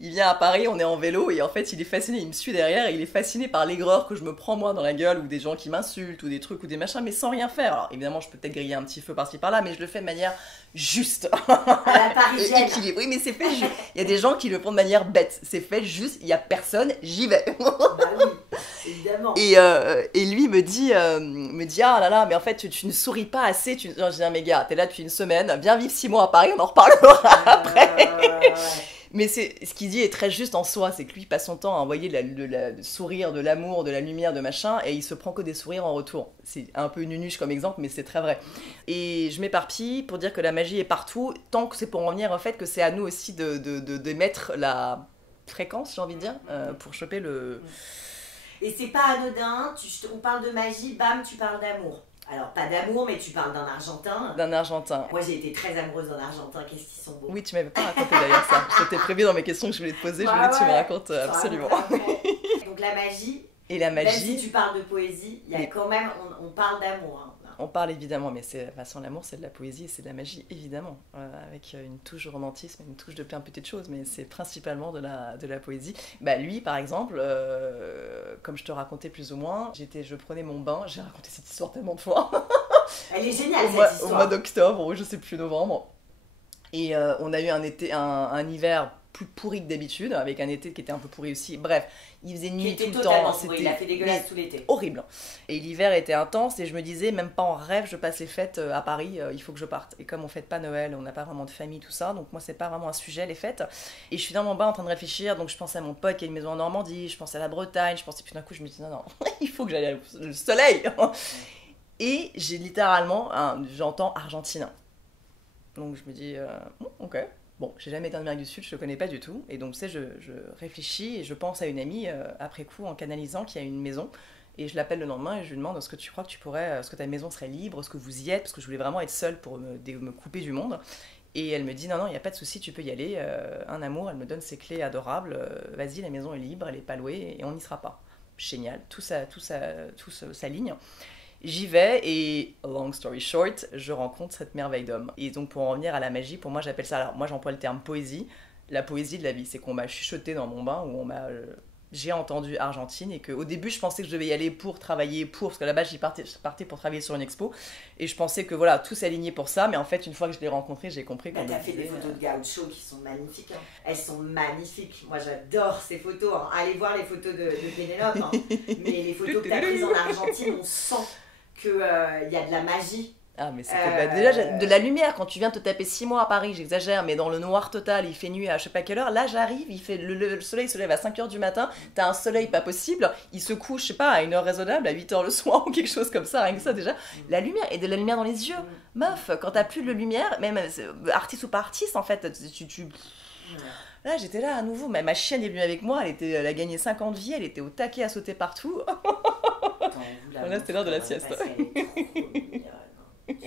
Il vient à Paris, on est en vélo, et en fait il est fasciné, il me suit derrière, et il est fasciné par l'aigreur que je me prends moi dans la gueule, ou des gens qui m'insultent, ou des trucs, ou des machins, mais sans rien faire. Alors évidemment, je peux peut-être griller un petit feu par-ci par-là, mais je le fais de manière juste. À la parisienne. Oui, mais c'est fait juste. Il y a des gens qui le font de manière bête. C'est fait juste, il y a personne, j'y vais. Bah oui, évidemment. Et lui me dit ah là là, mais en fait tu ne souris pas assez. Non, je dis, mais gars, t'es là depuis une semaine, viens vivre 6 mois à Paris, on en reparlera après. Ouais. Mais ce qu'il dit est très juste en soi, c'est que lui passe son temps à envoyer le sourire, de l'amour, de la lumière, de machin, et il se prend que des sourires en retour. C'est un peu nunuche comme exemple, mais c'est très vrai. Et je m'éparpille pour dire que la magie est partout, tant que c'est pour en venir au fait que c'est à nous aussi d'émettre la fréquence, j'ai envie de dire, pour choper le... Et c'est pas anodin, on parle de magie, bam, tu parles d'amour. Alors, pas d'amour, mais tu parles d'un Argentin. D'un Argentin. Moi, j'ai été très amoureuse d'un Argentin. Qu'est-ce qu'ils sont beaux. Oui, tu m'avais pas raconté d'ailleurs ça. C'était prévu dans mes questions que je voulais te poser. Je voulais que tu me racontes absolument. Donc, la magie. Et la magie. Même si tu parles de poésie, il y a quand même. On parle d'amour. Hein. On parle évidemment, mais sans l'amour, c'est de la poésie et c'est de la magie, évidemment. Avec une touche de romantisme, une touche de plein de petites choses, mais c'est principalement de la poésie. Bah, lui, par exemple, comme je te racontais plus ou moins, je prenais mon bain, j'ai raconté cette histoire tellement de fois. Elle est géniale, Au mois d'octobre, ou je sais plus, novembre. Et on a eu un hiver plus pourri que d'habitude, avec un été qui était un peu pourri aussi. Bref, il faisait nuit tout le totalement temps. Pourri. Il a fait dégueulasse tout l'été. Horrible. Et l'hiver était intense et je me disais, même pas en rêve, je passe les fêtes à Paris, il faut que je parte. Et comme on fête pas Noël, on n'a pas vraiment de famille, tout ça, donc moi c'est pas vraiment un sujet les fêtes. Et je suis dans mon bain en train de réfléchir, donc je pensais à mon pote qui a une maison en Normandie, je pensais à la Bretagne, je pensais, puis d'un coup je me dis non, il faut que j'aille au soleil. Et j'ai littéralement, j'entends Argentine. Donc je me dis, ok. Bon, j'ai jamais été en Amérique du Sud, je ne connais pas du tout. Et donc, tu sais, je réfléchis et je pense à une amie, après coup, en canalisant, qui a une maison. Et je l'appelle le lendemain et je lui demande, est-ce que tu crois que tu pourrais, est-ce que ta maison serait libre, est-ce que vous y êtes, parce que je voulais vraiment être seule pour me couper du monde. Et elle me dit, non, il n'y a pas de souci, tu peux y aller. Un amour, elle me donne ses clés adorables. Vas-y, la maison est libre, elle n'est pas louée et on n'y sera pas. Génial, tout s'aligne. J'y vais et, long story short, je rencontre cette merveille d'homme. Et donc pour en revenir à la magie, pour moi j'appelle ça, alors moi j'emploie le terme poésie, la poésie de la vie, c'est qu'on m'a chuchoté dans mon bain, où j'ai entendu Argentine et qu'au début je pensais que je devais y aller pour travailler, parce que là-bas je partais pour travailler sur une expo et je pensais que voilà, tout s'alignait pour ça, mais en fait une fois que je l'ai rencontré, j'ai compris qu'on t'as fait des photos de gaucho qui sont magnifiques, hein. Elles sont magnifiques, moi j'adore ces photos, hein. Allez voir les photos de Pénélope, hein. Mais les photos que t'as prises en Argentine, on sent qu'il y a de la magie. Ah mais c'était déjà de la lumière, quand tu viens te taper 6 mois à Paris, j'exagère, mais dans le noir total, il fait nuit à je sais pas quelle heure, là j'arrive, il fait le soleil se lève à 5h du matin, t'as un soleil pas possible, il se couche, je sais pas, à une heure raisonnable, à 8h le soir ou quelque chose comme ça, rien que ça déjà, la lumière, et de la lumière dans les yeux, meuf, quand t'as plus de lumière, même artiste ou pas artiste en fait, Là, j'étais là à nouveau. Ma chienne est venue avec moi. Elle a gagné 5 ans de vie. Elle était au taquet à sauter partout. Là, c'était l'heure de la sieste.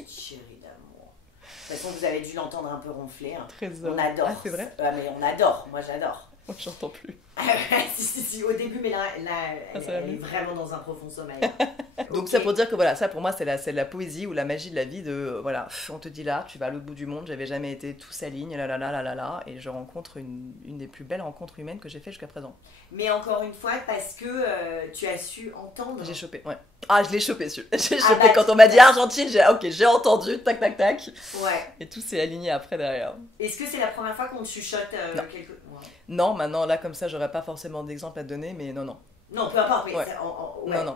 Chérie d'amour. De toute façon, vous avez dû l'entendre un peu ronfler. Hein. Trésor. On adore. Ah, c'est vrai. Mais on adore. Moi, j'adore. Moi, j'entends plus. si, au début, mais là elle est vraiment dans un profond sommeil. Donc okay. Ça pour dire que voilà, ça pour moi c'est la poésie ou la magie de la vie de voilà, on te dit là, tu vas à l'autre bout du monde, j'avais jamais été, tout s'aligne, là, et je rencontre une des plus belles rencontres humaines que j'ai fait jusqu'à présent. Mais encore une fois, parce que tu as su entendre. J'ai chopé, ouais. Ah, je l'ai chopé, j'ai chopé quand on m'a dit Argentine, j'ai entendu, tac. Ouais. Et tout s'est aligné après derrière. Est-ce que c'est la première fois qu'on te chuchote quelque... Ouais. Non, maintenant là comme ça, j'aurais pas forcément d'exemple à te donner, mais non. Non, peu importe, mais ouais. Non.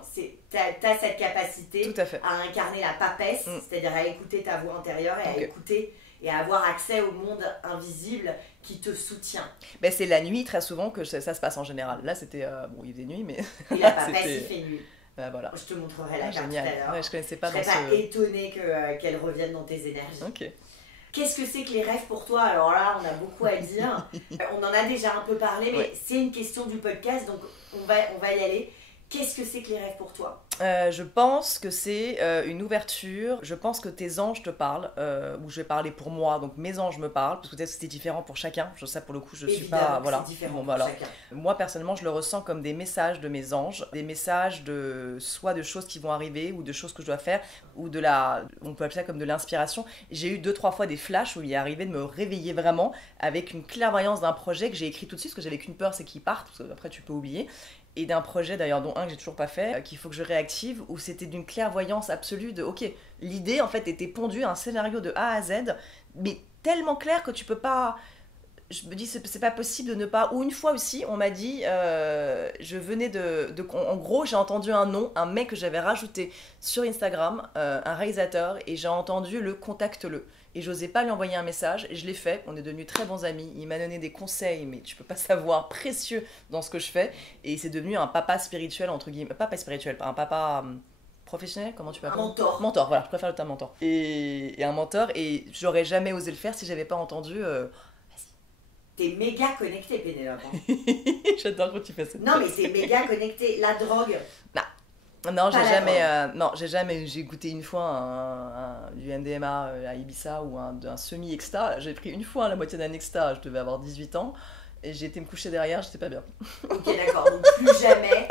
T'as cette capacité tout à fait. À incarner la papesse, c'est-à-dire à écouter ta voix intérieure et à écouter et à avoir accès au monde invisible qui te soutient. Ben, c'est la nuit très souvent que ça se passe en général. Là, c'était... bon, il faisait nuit, mais... Et la papesse, il fait nuit. Voilà. Je te montrerai la carte tout à l'heure. Ouais, je connaissais pas. Je serais pas étonnée qu'elle revienne dans tes énergies. Ok. Qu'est-ce que c'est que les rêves pour toi? Alors là, on a beaucoup à dire. On en a déjà un peu parlé, mais c'est une question du podcast, donc on va y aller. Qu'est-ce que c'est que les rêves pour toi? Je pense que c'est une ouverture. Je pense que tes anges te parlent, ou je vais parler pour moi, donc mes anges me parlent, parce que peut-être que c'était différent pour chacun. Ça, pour le coup, je suis pas. Voilà. C'est différent pour chacun. Moi, personnellement, je le ressens comme des messages de mes anges, des messages soit de choses qui vont arriver, ou de choses que je dois faire, ou on peut appeler ça comme de l'inspiration. J'ai eu 2-3 fois des flashs où il est arrivé de me réveiller vraiment avec une clairvoyance d'un projet que j'ai écrit tout de suite, parce que j'avais qu'une peur, c'est qu'il parte, parce que après tu peux oublier. Et d'un projet d'ailleurs dont un que j'ai toujours pas fait, qu'il faut que je réactive, où c'était d'une clairvoyance absolue de ok, l'idée en fait était pondue à un scénario de A à Z, mais tellement clair que tu peux pas. Je me dis c'est pas possible de ne pas. Ou une fois aussi on m'a dit, je venais en gros j'ai entendu un nom, un mec que j'avais rajouté sur Instagram, un réalisateur, et j'ai entendu le contacte-le. Et j'osais pas lui envoyer un message, et je l'ai fait, on est devenus très bons amis, il m'a donné des conseils, mais tu peux pas savoir, précieux dans ce que je fais, et c'est devenu un papa spirituel, entre guillemets, papa spirituel, un papa professionnel, comment tu peux appeler? Mentor, voilà, je préfère le terme mentor. Et un mentor, et j'aurais jamais osé le faire si j'avais pas entendu... T'es méga connecté, Pénélope. J'adore quand tu fais ça. Non, mais c'est méga connecté, la drogue... Non, j'ai jamais. J'ai goûté une fois du MDMA à Ibiza ou un semi-exta. J'ai pris une fois la moitié d'un exta, je devais avoir 18 ans, et j'ai été me coucher derrière, j'étais pas bien. Ok, d'accord, donc plus jamais.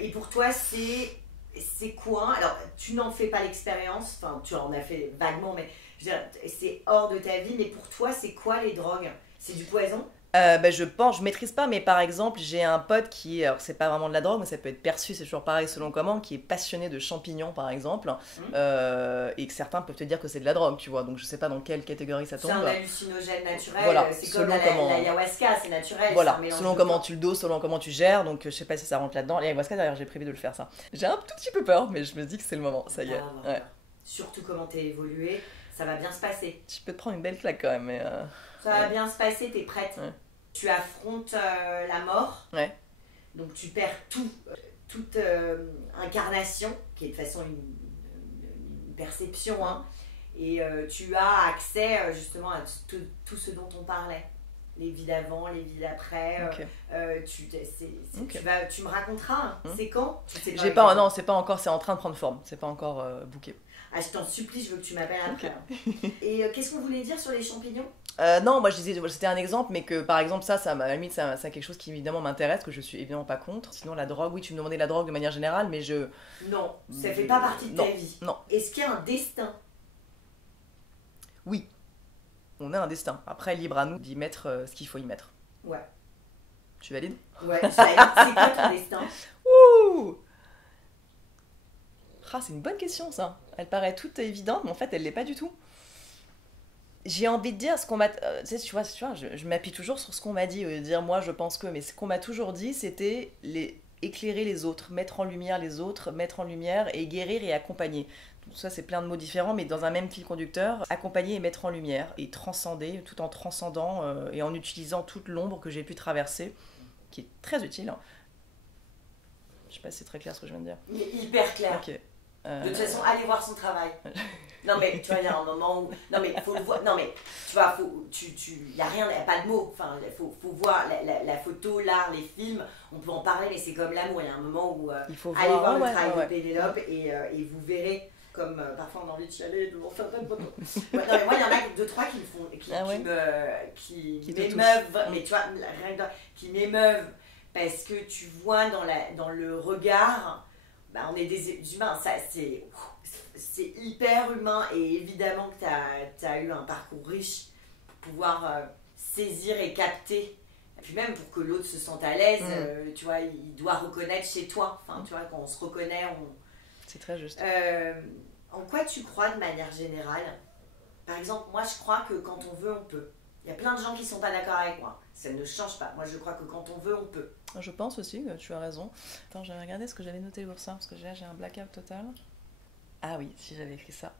Et pour toi, c'est quoi? Alors, tu n'en fais pas l'expérience, enfin, tu en as fait vaguement, mais je veux dire, c'est hors de ta vie, mais pour toi, c'est quoi les drogues? C'est du poison? Je maîtrise pas, mais par exemple, j'ai un pote qui, alors c'est pas vraiment de la drogue, mais ça peut être perçu, c'est toujours pareil selon comment, qui est passionné de champignons par exemple, et que certains peuvent te dire que c'est de la drogue, tu vois, donc je sais pas dans quelle catégorie ça tombe. C'est un hallucinogène naturel, voilà, c'est comme l'ayahuasca, c'est naturel. Voilà, selon comment tu le doses, selon comment tu gères, donc je sais pas si ça rentre là-dedans. L'ayahuasca d'ailleurs, j'ai prévu de le faire ça. J'ai un tout petit peu peur, mais je me dis que c'est le moment, ça y est. Ouais. Surtout comment t'es évolué, ça va bien se passer. Tu peux te prendre une belle claque quand même, mais... Ça va bien se passer, t'es prête. Ouais. Tu affrontes la mort, donc tu perds toute incarnation, qui est de toute façon une perception, hein, et tu as accès justement à tout ce dont on parlait. Les vies d'avant, les vies d'après. Tu me raconteras, c'est quand? Non, c'est pas encore, c'est en train de prendre forme, c'est pas encore booké. Ah, je t'en supplie, je veux que tu m'appelles après. Et qu'est-ce qu'on voulait dire sur les champignons? Non, moi je disais, c'était un exemple, mais que par exemple à la limite, c'est quelque chose qui évidemment m'intéresse, que je suis évidemment pas contre. Sinon la drogue, oui, tu me demandais la drogue de manière générale, mais Non, ça fait pas partie de ta vie. Non. Est-ce qu'il y a un destin? Oui, on a un destin. Après, libre à nous d'y mettre ce qu'il faut y mettre. Ouais. Tu valides? Ouais, c'est quoi ton destin? Ouh! Ah, c'est une bonne question ça. Elle paraît toute évidente, mais en fait elle l'est pas du tout. J'ai envie de dire ce qu'on m'a... tu vois, je m'appuie toujours sur ce qu'on m'a dit, dire moi je pense que... Mais ce qu'on m'a toujours dit, c'était éclairer les autres, mettre en lumière les autres, mettre en lumière et guérir et accompagner. Tout ça, c'est plein de mots différents, mais dans un même fil conducteur, accompagner et mettre en lumière, et transcender, tout en transcendant et en utilisant toute l'ombre que j'ai pu traverser, qui est très utile. Je sais pas si c'est très clair ce que je viens de dire. Il est hyper clair. Ok. De toute façon, allez voir son travail. Non mais tu vois, il y a un moment où... Non mais faut le voir... Non mais tu vois, il n'y a rien, il n'y a pas de mots. Enfin, faut voir la photo, l'art, les films. On peut en parler, mais c'est comme l'amour. Il y a un moment où... il faut allez voir le ouais, travail de Pénélope et vous verrez... Comme parfois on a envie de chialer, de vous faire plein de photos. Ouais, non, mais moi, il y en a 2-3 qui me font... qui m'émeuvent. Mais tu vois, rien que qui m'émeuvent. Parce que tu vois dans le regard... on est des humains, ça c'est hyper humain, et évidemment que tu as eu un parcours riche pour pouvoir saisir et capter, et puis même pour que l'autre se sente à l'aise, tu vois, il doit reconnaître chez toi, enfin tu vois, quand on se reconnaît, c'est très juste. En quoi tu crois de manière générale? Par exemple, moi je crois que quand on veut, on peut. Il y a plein de gens qui sont pas d'accord avec moi. Ça ne change pas. Moi, je crois que quand on veut, on peut. Je pense aussi que tu as raison. Attends, j'avais regardé ce que j'avais noté pour ça, parce que là, j'ai un blackout total. Ah oui, si j'avais écrit ça.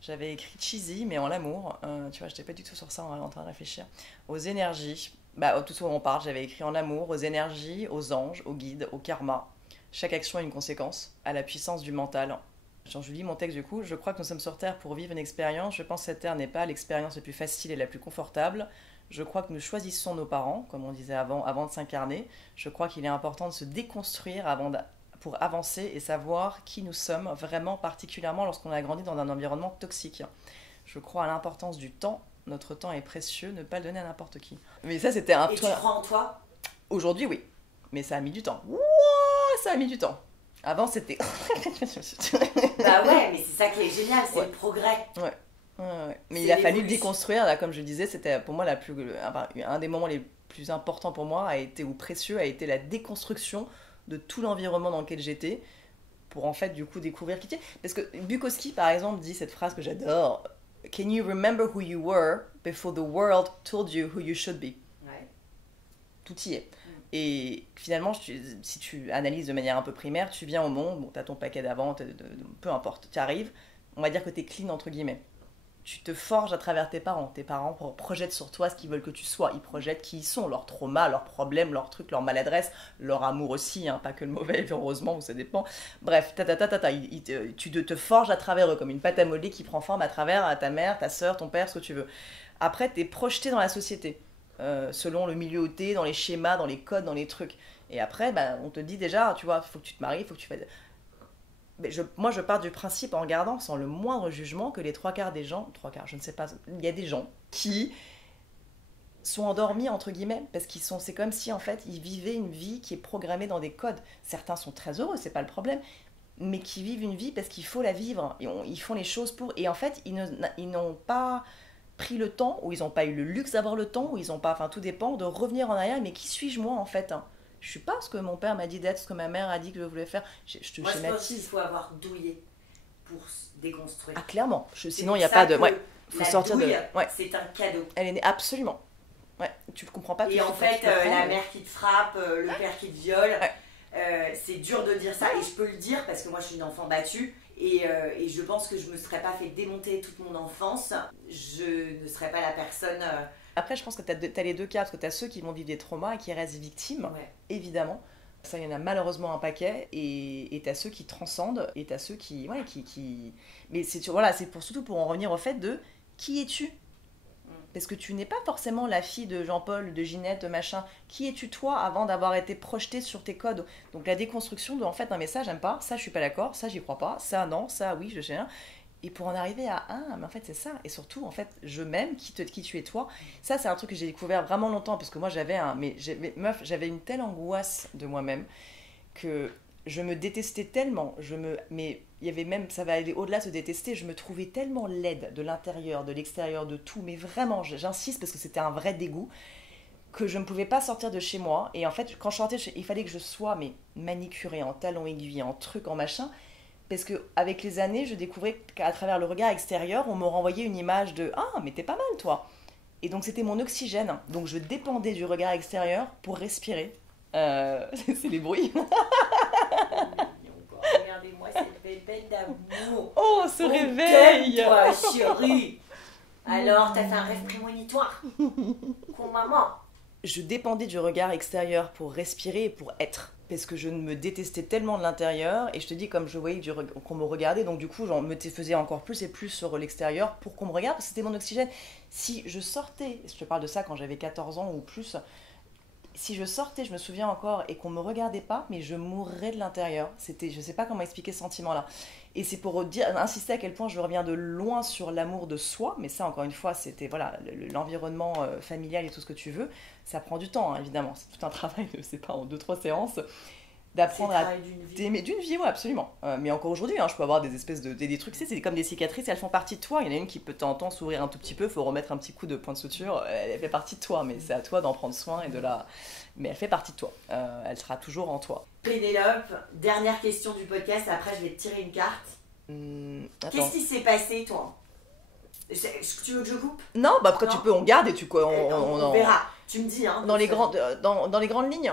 J'avais écrit cheesy, mais en l'amour. Tu vois, j'étais pas du tout sur ça, en train de réfléchir. Aux énergies. Tout ce dont on parle, j'avais écrit en amour, aux énergies, aux anges, aux guides, au karma. Chaque action a une conséquence, à la puissance du mental. Genre, je lis mon texte du coup, je crois que nous sommes sur Terre pour vivre une expérience. Je pense que cette Terre n'est pas l'expérience la plus facile et la plus confortable. Je crois que nous choisissons nos parents, comme on disait avant de s'incarner. Je crois qu'il est important de se déconstruire pour avancer et savoir qui nous sommes vraiment, particulièrement lorsqu'on a grandi dans un environnement toxique. Je crois à l'importance du temps. Notre temps est précieux, ne pas le donner à n'importe qui. Mais ça, c'était un... Et tu crois en toi? Aujourd'hui, oui. Mais ça a mis du temps. Ouah, ça a mis du temps. Avant, c'était... Bah ouais, mais c'est ça qui est génial, c'est le progrès. Ouais. Mais il a fallu le déconstruire, là, comme je disais, c'était pour moi un des moments les plus importants pour moi ou précieux, a été la déconstruction de tout l'environnement dans lequel j'étais, pour en fait du coup découvrir qui tu es. Parce que Bukowski par exemple dit cette phrase que j'adore: Can you remember who you were before the world told you who you should be? Ouais. Tout y est. Et finalement, si tu analyses de manière un peu primaire, tu viens au monde, bon, t'as ton paquet d'avant, peu importe, tu arrives, on va dire que t'es clean entre guillemets. Tu te forges à travers tes parents. Tes parents projettent sur toi ce qu'ils veulent que tu sois. Ils projettent qui ils sont, leurs traumas, leurs problèmes, leurs trucs, leurs maladresses, leur amour aussi, hein, pas que le mauvais, heureusement, ça dépend. Bref, tu te forges à travers eux, comme une pâte à modeler qui prend forme à travers ta mère, ta soeur, ton père, ce que tu veux. Après, t'es projeté dans la société, selon le milieu où t'es, dans les schémas, dans les codes, dans les trucs. Et après, on te dit déjà, tu vois, il faut que tu te maries, il faut que tu fasses... Mais moi, je pars du principe, en regardant sans le moindre jugement, que les 3/4 des gens, je ne sais pas, il y a des gens qui sont endormis, entre guillemets, parce c'est comme si, en fait, ils vivaient une vie qui est programmée dans des codes. Certains sont très heureux, c'est pas le problème, mais qui vivent une vie parce qu'il faut la vivre, et ils font les choses pour... Et en fait, ils n'ont pas pris le temps, ou ils n'ont pas eu le luxe d'avoir le temps, ou ils n'ont pas, enfin tout dépend, de revenir en arrière, mais qui suis-je moi en fait, hein. Je suis pas ce que mon père m'a dit d'être, ce que ma mère a dit que je voulais faire. Je te Moi, je pense qu'il schématise. faut avoir douillé pour se déconstruire. Ah clairement, C'est sinon il n'y a pour ça pas de... que Ouais, faut la sortir de... douille, Ouais, c'est un cadeau. elle est née absolument. Ouais, tu ne comprends pas tout Et de en suite quand fait, tu te prends, la mais- mère qui te frappe, le père qui te viole, Ouais. c'est dur de dire ça. Et je peux le dire parce que moi, je suis une enfant battue. Et je pense que je me serais pas fait démonter toute mon enfance. Je ne serais pas la personne... Après, je pense que tu as les deux cas, parce que tu as ceux qui vont vivre des traumas et qui restent victimes, ouais. évidemment. Ça, il y en a malheureusement un paquet, et tu as ceux qui transcendent, et tu as ceux qui... Ouais, qui... Mais voilà, c'est surtout pour en revenir au fait de qui es-tu ? Parce que tu n'es pas forcément la fille de Jean-Paul, de Ginette, de machin. Qui es-tu toi avant d'avoir été projeté sur tes codes ? Donc la déconstruction de, en fait, non mais ça j'aime pas, ça je suis pas d'accord, ça j'y crois pas, ça non, ça oui, je sais rien. Et pour en arriver à mais en fait c'est ça. Et surtout, en fait, je m'aime, qui tu es toi. Ça c'est un truc que j'ai découvert vraiment longtemps, parce que moi meuf, j'avais une telle angoisse de moi-même que je me détestais tellement, mais il y avait même, ça va aller au-delà de se détester, je me trouvais tellement laide de l'intérieur, de l'extérieur, de tout, mais vraiment, j'insiste parce que c'était un vrai dégoût, que je ne pouvais pas sortir de chez moi. Et en fait, quand je sortais, il fallait que je sois mais manicurée en talons aiguilles, en trucs, en machin, parce que avec les années, je découvrais qu'à travers le regard extérieur, on me renvoyait une image de ah mais t'es pas mal toi. Et donc c'était mon oxygène. Donc je dépendais du regard extérieur pour respirer. C'est les bruits. Regardez-moi cette bébête d'amour. Oh, ce On réveil. t'aime, toi, chérie. Alors, t'as fait un rêve prémonitoire. Con maman. Je dépendais du regard extérieur pour respirer et pour être. Parce que je me détestais tellement de l'intérieur. Et je te dis, comme je voyais qu'on me regardait, donc du coup, j'en me faisais encore plus et plus sur l'extérieur pour qu'on me regarde, parce que c'était mon oxygène. Si je sortais, je te parle de ça quand j'avais 14 ans ou plus, si je sortais, je me souviens encore, et qu'on me regardait pas, mais je mourrais de l'intérieur. C'était, je sais pas comment expliquer ce sentiment-là. Et c'est pour insister à quel point je reviens de loin sur l'amour de soi, mais ça, encore une fois, c'était voilà, l'environnement familial et tout ce que tu veux. Ça prend du temps, hein, évidemment. C'est tout un travail, c'est pas en 2-3 séances, d'apprendre C'est le à travail d'une vie. t'aimer d'une vie, ouais, absolument. Mais encore aujourd'hui, hein, je peux avoir des espèces des trucs, c'est comme des cicatrices, elles font partie de toi. Il y en a une qui peut de temps en temps s'ouvrir un tout petit peu, faut remettre un petit coup de point de suture. Elle fait partie de toi, mais c'est à toi d'en prendre soin et de la. Mais elle fait partie de toi. Elle sera toujours en toi. Pénélope, dernière question du podcast, après je vais te tirer une carte. Attends. Qu'est-ce qui s'est passé, toi? Tu veux que je coupe? Non, bah après Non. tu peux, on garde et tu quoi, On verra. Tu me dis, hein. dans les grandes lignes.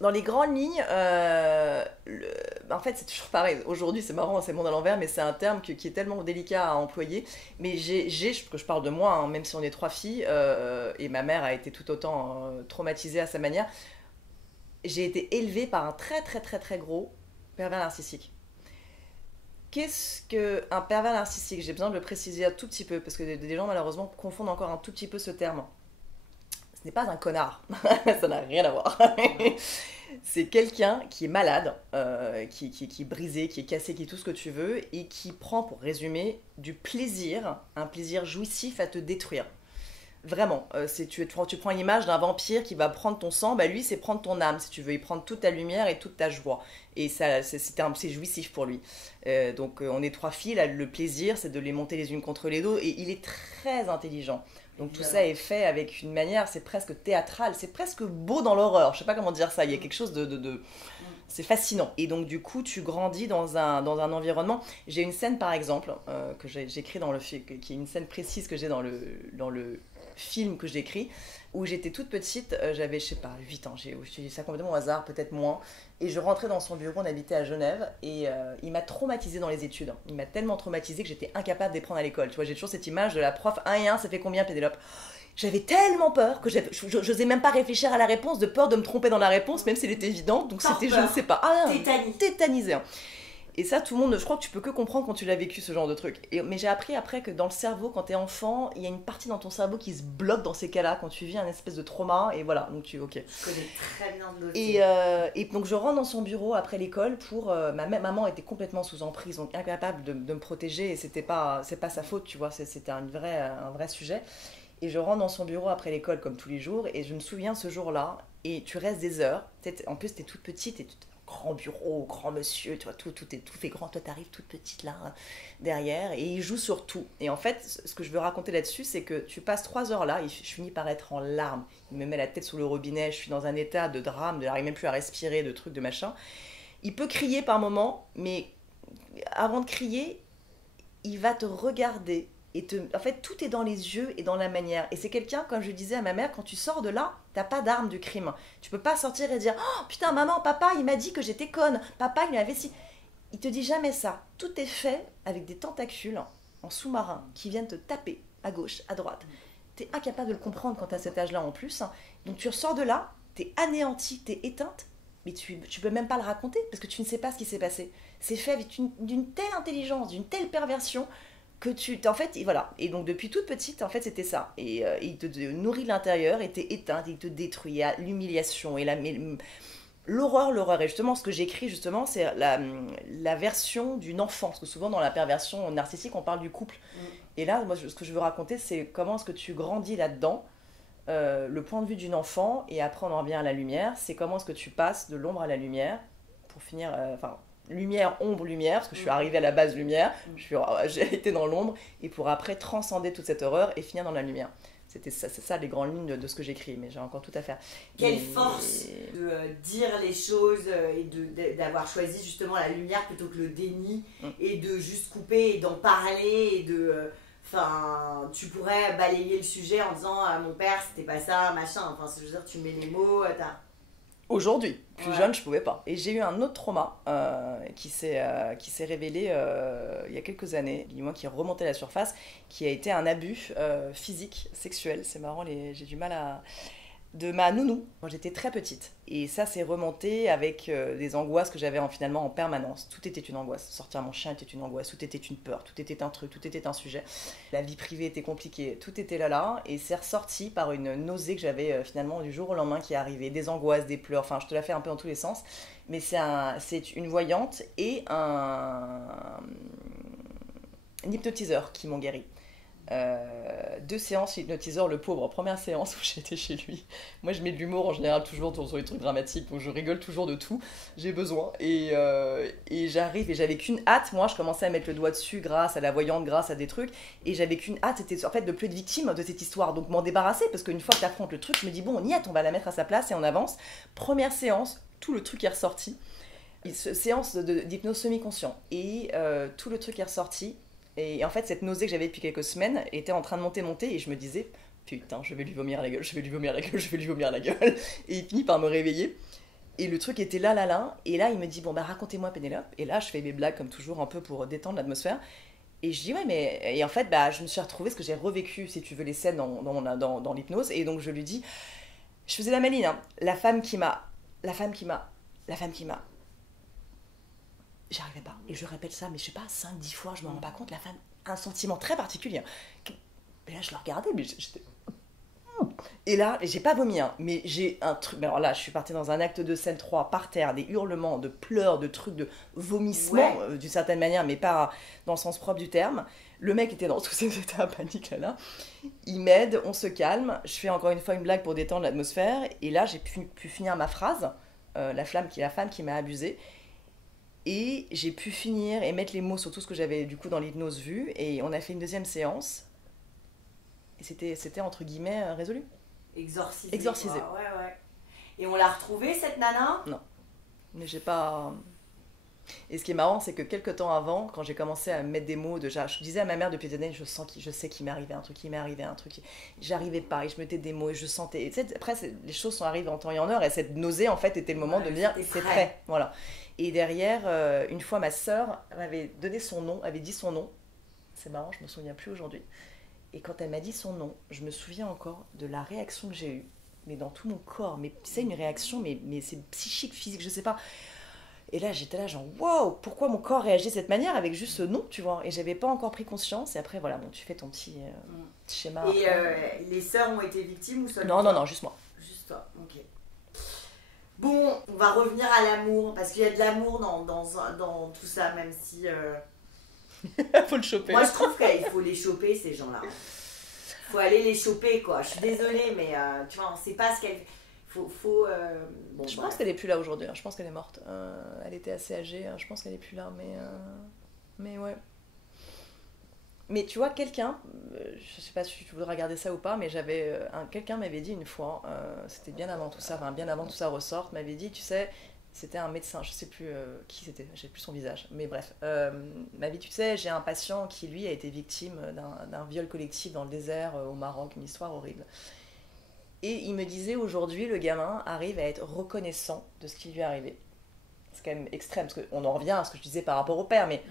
Dans les grandes lignes, en fait c'est toujours pareil. Aujourd'hui c'est marrant, c'est le monde à l'envers, mais c'est un terme qui est tellement délicat à employer. Mais je parle de moi, hein, même si on est 3 filles, et ma mère a été tout autant traumatisée à sa manière. J'ai été élevée par un très très très très gros pervers narcissique. Qu'est-ce qu'un pervers narcissique? J'ai besoin de le préciser un tout petit peu, parce que des gens malheureusement confondent encore un tout petit peu ce terme. Ce n'est pas un connard, ça n'a rien à voir. C'est quelqu'un qui est malade, qui est brisé, qui est cassé, qui est tout ce que tu veux, et qui prend, pour résumer, du plaisir, un plaisir jouissif à te détruire. Vraiment, tu prends l'image d'un vampire qui va prendre ton sang, bah lui c'est prendre ton âme si tu veux, il prend toute ta lumière et toute ta joie. Et ça, c'est jouissif pour lui. Donc on est 3 filles, là, le plaisir c'est de les monter les unes contre les autres, et il est très intelligent. Donc tout ça est fait avec une manière, c'est presque théâtral, c'est presque beau dans l'horreur, je sais pas comment dire ça, il y a quelque chose de c'est fascinant. Et donc du coup tu grandis dans un environnement. J'ai une scène par exemple, que j'écris dans le film, qui est une scène précise que j'ai dans le film que j'écris, où j'étais toute petite, j'avais, je sais pas, 8 ans, je dis ça complètement au hasard, peut-être moins, et je rentrais dans son bureau, on habitait à Genève, et il m'a traumatisée dans les études. Il m'a tellement traumatisée que j'étais incapable de les prendre à l'école. Tu vois, j'ai toujours cette image de la prof, 1 et 1, ça fait combien, Pénélope? J'avais tellement peur que j'osais même pas réfléchir à la réponse, de peur de me tromper dans la réponse, même si elle était évidente, donc c'était, je ne sais pas. Tétanisée. Hein. Et ça, tout le monde, je crois que tu peux que comprendre quand tu l'as vécu, ce genre de truc. Mais j'ai appris après que dans le cerveau, quand t'es enfant, il y a une partie dans ton cerveau qui se bloque dans ces cas-là, quand tu vis un espèce de trauma, et voilà, donc ok. Je connais très bien le dossier. Et donc je rentre dans son bureau après l'école pour... ma maman était complètement sous emprise, donc incapable de me protéger, et c'est pas sa faute, tu vois, c'était un vrai sujet. Et je rentre dans son bureau après l'école, comme tous les jours, et je me souviens ce jour-là, et tu restes des heures, en plus t'es toute petite, et grand bureau, grand monsieur, tu vois, tout fait grand, toi t'arrives toute petite là, derrière, et il joue sur tout. Et en fait, ce que je veux raconter là-dessus, c'est que tu passes 3 heures là, je finis par être en larmes, il me met la tête sous le robinet, je suis dans un état de drame, je n'arrive même plus à respirer, de trucs, de machin. Il peut crier par moment, mais avant de crier, il va te regarder. En fait, tout est dans les yeux et dans la manière. Et c'est quelqu'un, comme je disais à ma mère, quand tu sors de là, t'as pas d'arme du crime. Tu peux pas sortir et dire « Oh putain, maman, papa, il m'a dit que j'étais conne. Papa, il m'avait si... » Il te dit jamais ça. Tout est fait avec des tentacules en sous-marin qui viennent te taper à gauche, à droite. T'es incapable de le comprendre quand t'as cet âge-là en plus. Donc tu ressors de là, t'es anéantie, t'es éteinte, mais tu peux même pas le raconter parce que tu ne sais pas ce qui s'est passé. C'est fait avec d'une telle intelligence, d'une telle perversion que en fait, voilà. Et donc depuis toute petite, en fait, c'était ça. Et il te nourrit de l'intérieur, et t'es éteinte, il te détruit. Il y a l'humiliation et l'horreur. Et justement, ce que j'écris, justement, c'est la version d'une enfant. Parce que souvent, dans la perversion narcissique, on parle du couple. Et là, moi, ce que je veux raconter, c'est comment est-ce que tu grandis là-dedans, le point de vue d'une enfant, et après, on en revient à la lumière. C'est comment est-ce que tu passes de l'ombre à la lumière, pour finir... lumière, ombre, lumière, parce que je suis arrivée à la base lumière, j'ai été dans l'ombre, et pour après transcender toute cette horreur et finir dans la lumière. C'est ça les grandes lignes de ce que j'écris, mais j'ai encore tout à faire. Quelle force de dire les choses et d'avoir choisi justement la lumière plutôt que le déni, et de juste couper et d'en parler, et de... Enfin, tu pourrais balayer le sujet en disant mon père c'était pas ça, machin, enfin je veux dire, tu mets les mots, Aujourd'hui, plus jeune, je pouvais pas. Et j'ai eu un autre trauma qui s'est révélé il y a quelques années, du moins qui est remonté à la surface, qui a été un abus physique, sexuel. C'est marrant, j'ai du mal à... de ma nounou quand j'étais très petite. Et ça s'est remonté avec des angoisses que j'avais finalement en permanence. Tout était une angoisse. Sortir mon chien était une angoisse, tout était une peur, tout était un truc, tout était un sujet. La vie privée était compliquée, tout était là. Et c'est ressorti par une nausée que j'avais finalement du jour au lendemain qui est arrivée. Des angoisses, des pleurs, enfin je te la fais un peu dans tous les sens. Mais c'est une voyante et un hypnotiseur qui m'ont guéri. 2 séances hypnotiseur, le pauvre. Première séance où j'étais chez lui, moi je mets de l'humour en général toujours sur les trucs dramatiques, donc je rigole toujours de tout, j'ai besoin, et j'arrive, et j'avais qu'une hâte, moi je commençais à mettre le doigt dessus grâce à la voyante, grâce à des trucs, et j'avais qu'une hâte, c'était en fait de plus être victime de cette histoire, donc m'en débarrasser, parce qu'une fois que t'affrontes le truc, je me dis bon on y est, on va la mettre à sa place et on avance. Première séance, tout le truc est ressorti, séance d'hypnose semi-conscient, et tout le truc est ressorti. Et en fait, cette nausée que j'avais depuis quelques semaines était en train de monter, et je me disais, putain, je vais lui vomir à la gueule, je vais lui vomir à la gueule, je vais lui vomir à la gueule. Et il finit par me réveiller. Et le truc était là. Et là, il me dit, bon, bah racontez-moi, Pénélope. Et là, je fais mes blagues, comme toujours, un peu pour détendre l'atmosphère. Et je dis, ouais, mais... Et en fait, bah, je me suis retrouvée, parce que j'ai revécu, si tu veux, les scènes dans l'hypnose. Et donc, je lui dis, je faisais la maline, hein, la femme qui m'a... J'arrivais pas. Et je répète ça, mais je sais pas, 5-10 fois, je me rends pas compte, la femme a un sentiment très particulier. Et là, je la regardais, mais j'étais... Et là, j'ai pas vomi, hein, mais j'ai un truc... Mais alors là, je suis partie dans un acte de scène 3, par terre, des hurlements, de pleurs, de trucs, de vomissements, d'une certaine manière, mais pas dans le sens propre du terme. Le mec était dans tout cet état à panique, là. Il m'aide, on se calme. Je fais encore une fois une blague pour détendre l'atmosphère. Et là, j'ai pu finir ma phrase, la femme qui m'a abusée. Et j'ai pu finir et mettre les mots sur tout ce que j'avais du coup dans l'hypnose vu. Et on a fait une deuxième séance. Et c'était entre guillemets résolu. Exorcisé. Ouais. Et on l'a retrouvée, cette nana ? Non. Mais j'ai pas... Et ce qui est marrant, c'est que quelques temps avant, quand j'ai commencé à mettre des mots, je disais à ma mère depuis des années, je sais qu'il m'est arrivé un truc, j'arrivais pas, et je mettais des mots, et je sentais, et après les choses sont arrivées en temps et en heure, et cette nausée en fait était le moment de dire, c'est prêt, voilà. Et derrière, une fois ma sœur m'avait donné son nom, avait dit son nom, c'est marrant, je me souviens plus aujourd'hui, et quand elle m'a dit son nom, je me souviens encore de la réaction que j'ai eue, mais dans tout mon corps, mais tu sais, une réaction, mais c'est psychique, physique, je sais pas. Et là, j'étais là, genre, waouh, pourquoi mon corps réagit de cette manière avec juste ce nom, tu vois. Et j'avais pas encore pris conscience. Et après, voilà, bon, tu fais ton petit schéma. Et les sœurs ont été victimes ou seulement Non, juste moi. Juste toi, ok. Bon, on va revenir à l'amour, parce qu'il y a de l'amour dans tout ça, même si... Faut le choper. Moi, je trouve qu'il faut les choper, ces gens-là. Faut aller les choper, quoi. Je suis désolée, mais tu vois, on sait pas ce qu'elles... Bon, Je pense qu'elle est plus là aujourd'hui, hein. Je pense qu'elle est morte. Elle était assez âgée, je pense qu'elle est plus là, mais ouais. Mais tu vois, quelqu'un, je sais pas si tu voudras regarder ça ou pas, mais quelqu'un m'avait dit une fois, c'était bien avant tout ça, enfin bien avant tout ça ressorte, m'avait dit, tu sais, c'était un médecin, je sais plus qui c'était, j'ai plus son visage, mais bref, m'avait dit, tu sais, j'ai un patient qui lui a été victime d'un viol collectif dans le désert au Maroc, une histoire horrible. Et il me disait, aujourd'hui, le gamin arrive à être reconnaissant de ce qui lui est arrivé. C'est quand même extrême, parce qu'on en revient à ce que je disais par rapport au père, mais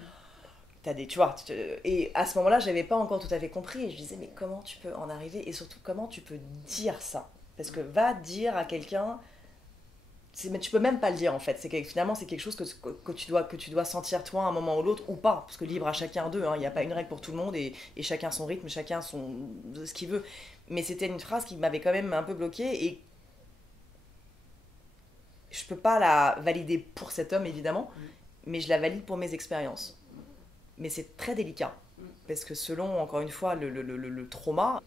t'as des, tu vois, et à ce moment-là, j'avais pas encore tout à fait compris, et je disais, mais comment tu peux en arriver, et surtout, comment tu peux dire ça? Parce que va dire à quelqu'un, mais tu peux même pas le dire en fait, finalement c'est quelque chose que tu dois sentir toi à un moment ou l'autre, ou pas, parce que libre à chacun d'eux, hein. Il n'y a pas une règle pour tout le monde, et chacun son rythme, chacun ce qu'il veut. Mais c'était une phrase qui m'avait quand même un peu bloquée, et je peux pas la valider pour cet homme évidemment, mais je la valide pour mes expériences. Mais c'est très délicat, parce que selon, encore une fois, le trauma...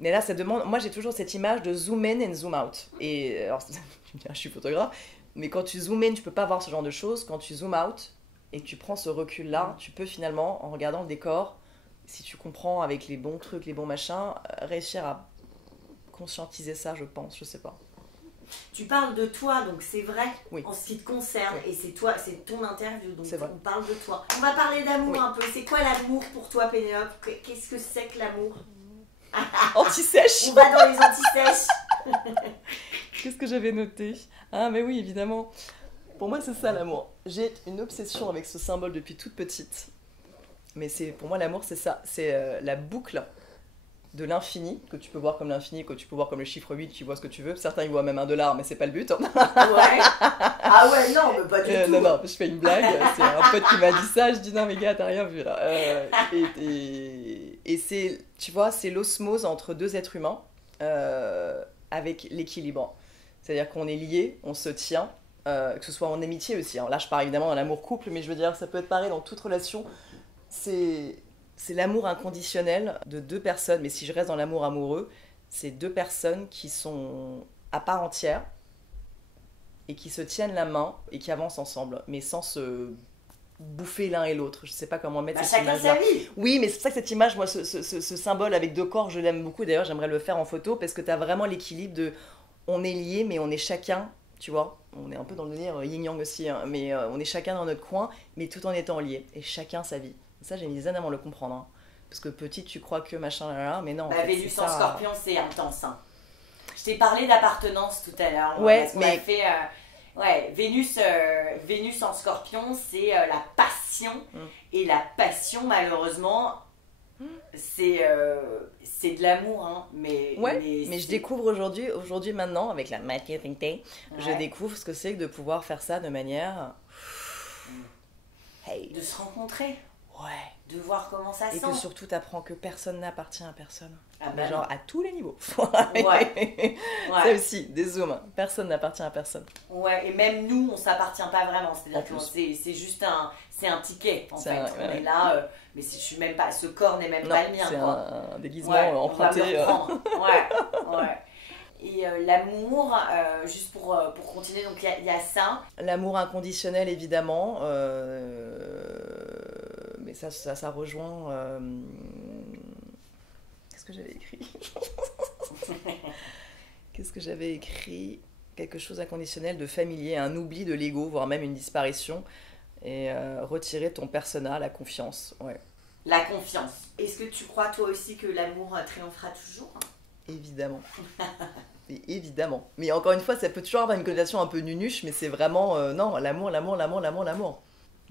Mais là, ça demande... Moi, j'ai toujours cette image de zoom in and zoom out. Et alors, tu me diras, je suis photographe, mais quand tu zoom in, tu peux pas voir ce genre de choses. Quand tu zoom out et que tu prends ce recul-là, tu peux finalement, en regardant le décor, si tu comprends avec les bons trucs, les bons machins, réussir à conscientiser ça, je pense, je sais pas. Tu parles de toi, donc c'est vrai, oui. En ce qui te concerne, oui. Et c'est toi, c'est ton interview, donc on parle de toi. On va parler d'amour un peu. C'est quoi l'amour pour toi, Pénélope? Qu'est-ce que c'est que l'amour? Anti-sèche. On va dans les anti-sèches. Qu'est-ce que j'avais noté? Ah mais oui, évidemment. Pour moi, c'est ça l'amour. J'ai une obsession avec ce symbole depuis toute petite. Mais pour moi, l'amour, c'est ça. C'est la boucle de l'infini, que tu peux voir comme l'infini, que tu peux voir comme le chiffre 8, tu vois ce que tu veux. Certains, ils voient même $1, mais c'est pas le but. Ouais. Ah ouais, non, mais pas du tout. Non, je fais une blague. C'est un pote qui m'a dit ça. Je dis non, mais gars, t'as rien vu là. Et c'est, tu vois, c'est l'osmose entre deux êtres humains avec l'équilibre. C'est-à-dire qu'on est liés, on se tient, que ce soit en amitié aussi. Hein. Là, je parle évidemment dans l'amour couple, mais je veux dire, ça peut être pareil dans toute relation. C'est l'amour inconditionnel de deux personnes, mais si je reste dans l'amour amoureux, c'est deux personnes qui sont à part entière et qui se tiennent la main et qui avancent ensemble, mais sans se bouffer l'un et l'autre. Je sais pas comment mettre cette image-là. Oui, mais c'est pour ça que cette image, moi, ce symbole avec deux corps, je l'aime beaucoup. D'ailleurs, j'aimerais le faire en photo parce que tu as vraiment l'équilibre de on est liés, mais on est chacun, tu vois. On est un peu dans le délire yin-yang aussi, hein, mais on est chacun dans notre coin, mais tout en étant liés. Et chacun sa vie. Ça, j'ai mis des années avant de le comprendre. Hein. Parce que petite, tu crois que machin, là, mais non. Bah, en fait, Vénus en Scorpion, c'est intense. Hein. Je t'ai parlé d'appartenance tout à l'heure. Ouais, mais. Fait, Vénus en Scorpion, c'est la passion. Et la passion, malheureusement, c'est de l'amour. Hein. Mais je découvre aujourd'hui maintenant, avec la maturité, je découvre ce que c'est que de pouvoir faire ça de manière. Hey. De se rencontrer. Ouais. De voir comment ça sent. Et que surtout t'apprends que personne n'appartient à personne. Ah bah genre à tous les niveaux. Ouais. Ça aussi, des zooms. Personne n'appartient à personne. Ouais, et même nous, on s'appartient pas vraiment. C'est-à-dire que c'est juste un ticket, en fait. On est là, mais je suis même pas, ce corps n'est même pas le mien. C'est quoi. Un déguisement emprunté. Ouais. Et l'amour, juste pour continuer, donc il y a ça. L'amour inconditionnel, évidemment. Mais ça rejoint... Qu'est-ce que j'avais écrit? Qu'est-ce que j'avais écrit? Quelque chose d'inconditionnel, de familier, un oubli de l'ego, voire même une disparition. Et retirer ton persona, la confiance. Ouais. La confiance. Est-ce que tu crois toi aussi que l'amour triomphera toujours? Évidemment. Évidemment. Mais encore une fois, ça peut toujours avoir une connotation un peu nunuche, mais c'est vraiment, non, l'amour.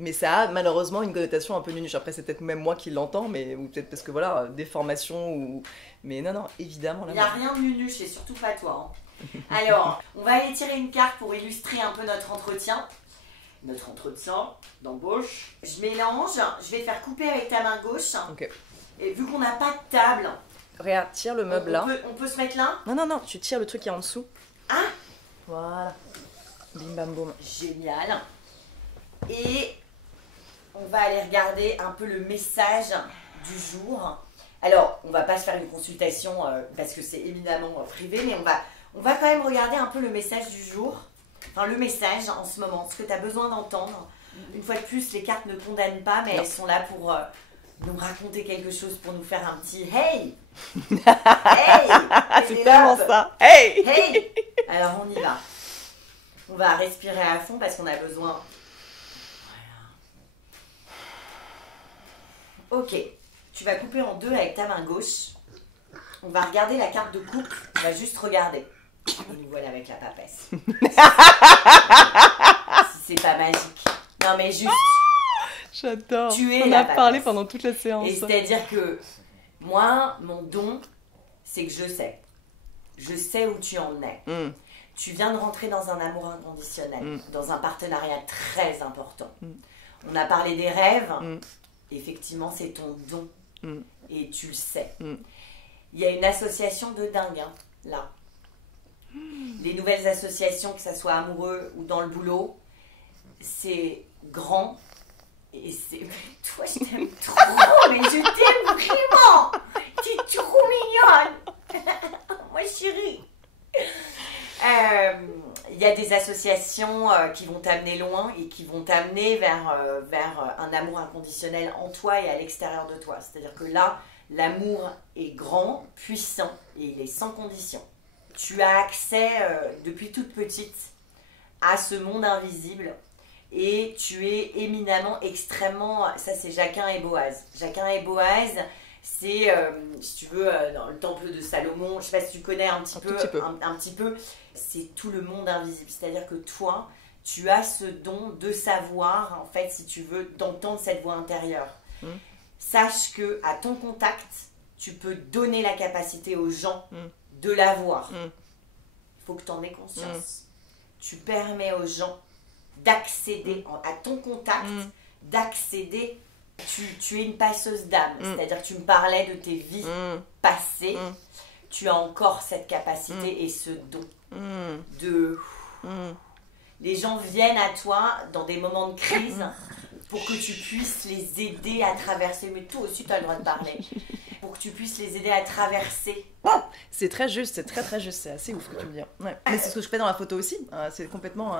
Mais ça a malheureusement une connotation un peu nunuche. Après, c'est peut-être même moi qui l'entends, mais ou peut-être parce que voilà, déformation ou... Mais non, évidemment, l'amour. Il n'y a rien de nunuche, et surtout pas toi. Hein. Alors, on va aller tirer une carte pour illustrer un peu notre entretien. Notre entretien d'embauche. Je mélange, je vais faire couper avec ta main gauche. Ok. Et vu qu'on n'a pas de table... Regarde, tire le meuble là. On peut se mettre là? Non, tu tires le truc qui est en dessous. Ah! Voilà. Bim bam boum. Génial. Et on va aller regarder un peu le message du jour. Alors, on va pas se faire une consultation parce que c'est éminemment privé, mais On va quand même regarder un peu le message du jour. Enfin, le message en ce moment, ce que tu as besoin d'entendre. Une fois de plus, les cartes ne condamnent pas, mais elles sont là pour nous raconter quelque chose, pour nous faire un petit « Hey !» Hey, c'est tellement ça. Hey! Hey! Alors, on y va. On va respirer à fond parce qu'on a besoin... Voilà. Ok. Tu vas couper en deux avec ta main gauche. On va regarder la carte de coupe. On va juste regarder. Et nous voilà avec la papesse. Si c'est pas magique. Non mais juste. J'adore. Tu es On la a parlé papesse. pendant toute la séance. Et c'est-à-dire que moi, mon don, c'est que je sais. Je sais où tu en es. Tu viens de rentrer dans un amour inconditionnel, dans un partenariat très important. On a parlé des rêves. Effectivement, c'est ton don. Et tu le sais. Il y a une association de dingue, hein, là. Les nouvelles associations, que ça soit amoureux ou dans le boulot, c'est grand. Et c'est... Toi, je t'aime trop, mais je t'aime vraiment. Tu es trop mignonne. Moi, chérie. Il y a des associations qui vont t'amener loin et qui vont t'amener vers un amour inconditionnel en toi et à l'extérieur de toi. C'est-à-dire que là, l'amour est grand, puissant et il est sans condition. Tu as accès depuis toute petite à ce monde invisible et tu es éminemment, extrêmement... Ça, c'est Jacquin et Boaz. Jacquin et Boaz, c'est, si tu veux, dans le temple de Salomon, je ne sais pas si tu connais un petit peu, c'est tout le monde invisible. C'est-à-dire que toi, tu as ce don de savoir, en fait, si tu veux, d'entendre cette voix intérieure. Sache que à ton contact, tu peux donner la capacité aux gens de la voir. Il faut que tu en aies conscience. Tu permets aux gens d'accéder à ton contact, d'accéder. Tu es une passeuse d'âme, c'est-à-dire que tu me parlais de tes vies passées. Tu as encore cette capacité et ce don de... Les gens viennent à toi dans des moments de crise pour que tu puisses les aider à traverser. Mais toi aussi, tu as le droit de parler. Pour que tu puisses les aider à traverser. C'est très juste, c'est très très juste. C'est assez ouf ce que tu me dis. Ouais. Mais c'est ce que je fais dans la photo aussi. C'est complètement...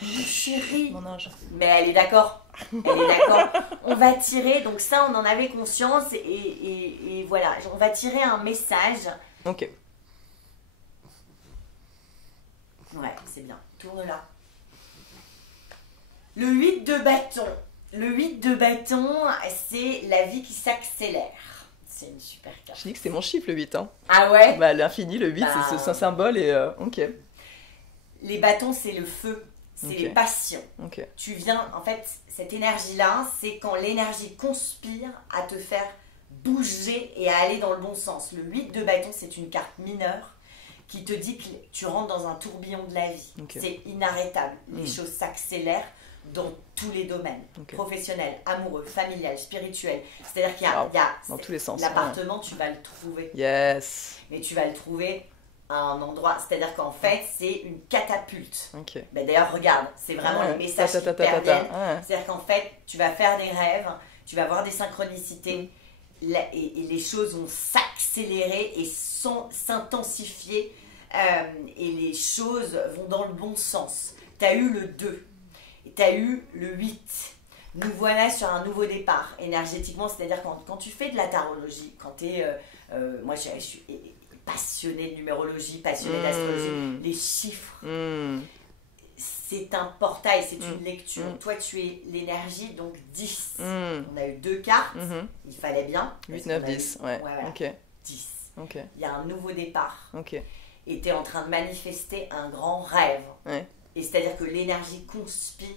Chérie. Mon ange. Mais elle est d'accord. Elle est d'accord. On va tirer, donc ça, on en avait conscience. Et voilà, on va tirer un message. Ok. Ouais, c'est bien. Tourne là. Le 8 de bâton. Le 8 de bâton, c'est la vie qui s'accélère. C'est une super carte. Je dis que c'est mon chiffre le 8. Hein. Ah ouais? Bah, l'infini, le 8, c'est un symbole et... ok. Les bâtons, c'est le feu. C'est les passions. Tu viens, en fait, cette énergie-là, c'est quand l'énergie conspire à te faire bouger et à aller dans le bon sens. Le 8 de bâton, c'est une carte mineure qui te dit que tu rentres dans un tourbillon de la vie. C'est inarrêtable. Les choses s'accélèrent dans tous les domaines. Professionnel, amoureux, familial, spirituel. C'est-à-dire qu'il y a dans tous les sens. L'appartement, tu vas le trouver. Yes. Mais tu vas le trouver à un endroit, c'est-à-dire qu'en fait, c'est une catapulte. Ben d'ailleurs, regarde, c'est vraiment les messages qui perviennent. C'est-à-dire qu'en fait, tu vas faire des rêves, tu vas avoir des synchronicités, et les choses vont s'accélérer et s'intensifier, et les choses vont dans le bon sens. Tu as eu le 2, et tu as eu le 8. Nous voilà sur un nouveau départ, énergétiquement, c'est-à-dire quand tu fais de la tarologie, quand tu es... moi, je suis passionnée de numérologie, passionnée d'astrologie, les chiffres, c'est un portail, c'est une lecture. Toi, tu es l'énergie, donc 10. On a eu 2 cartes, il fallait bien. 8, 9, 10, ouais. Voilà. 10. Il y a un nouveau départ. Et tu es en train de manifester un grand rêve. Et c'est-à-dire que l'énergie conspire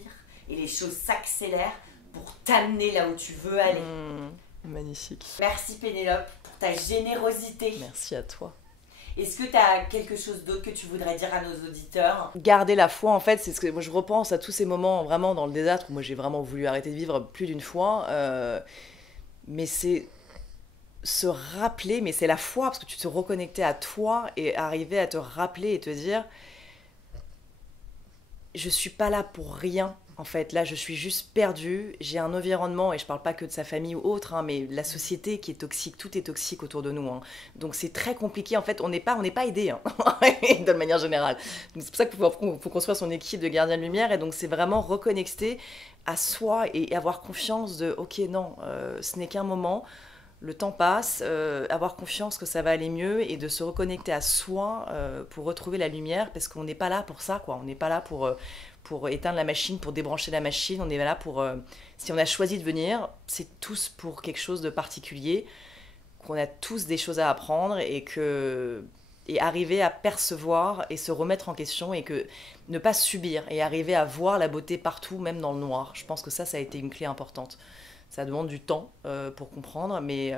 et les choses s'accélèrent pour t'amener là où tu veux aller. Magnifique. Merci Pénélope pour ta générosité. Merci à toi. Est-ce que tu as quelque chose d'autre que tu voudrais dire à nos auditeurs? Garder la foi, en fait, c'est ce que moi je repense à tous ces moments vraiment dans le désastre où moi j'ai vraiment voulu arrêter de vivre plus d'une fois. Mais c'est se rappeler, mais c'est la foi, parce que tu te reconnectais à toi et arriver à te rappeler et te dire je suis pas là pour rien. En fait, là, je suis juste perdue. J'ai un environnement, et je parle pas que de sa famille ou autre, hein, mais la société qui est toxique, tout est toxique autour de nous. Hein. Donc c'est très compliqué. En fait, on n'est pas aidé, hein, de manière générale. Donc, c'est pour ça qu'il faut construire son équipe de gardiens de lumière. Et donc c'est vraiment reconnecter à soi et avoir confiance de, ok, non, ce n'est qu'un moment. Le temps passe, avoir confiance que ça va aller mieux et de se reconnecter à soi pour retrouver la lumière, parce qu'on n'est pas là pour ça, quoi. On n'est pas là pour éteindre la machine, pour débrancher la machine. On est là pour... si on a choisi de venir, c'est tous pour quelque chose de particulier, qu'on a tous des choses à apprendre et arriver à percevoir et se remettre en question et que ne pas subir et arriver à voir la beauté partout, même dans le noir. Je pense que ça a été une clé importante. Ça demande du temps pour comprendre, mais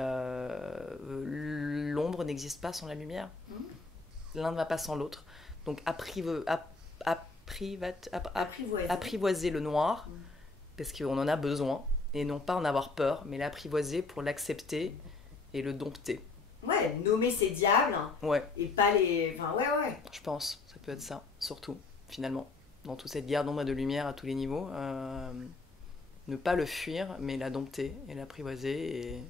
l'ombre n'existe pas sans la lumière. L'un ne va pas sans l'autre. Donc apprivoiser le noir, parce qu'on en a besoin, et non pas en avoir peur, mais l'apprivoiser pour l'accepter et le dompter. Ouais, nommer ses diables, ouais. Et pas les... Enfin, ouais. Je pense, ça peut être ça, surtout, finalement, dans toute cette guerre d'ombre et de lumière à tous les niveaux. Ne pas le fuir, mais la dompter et l'apprivoiser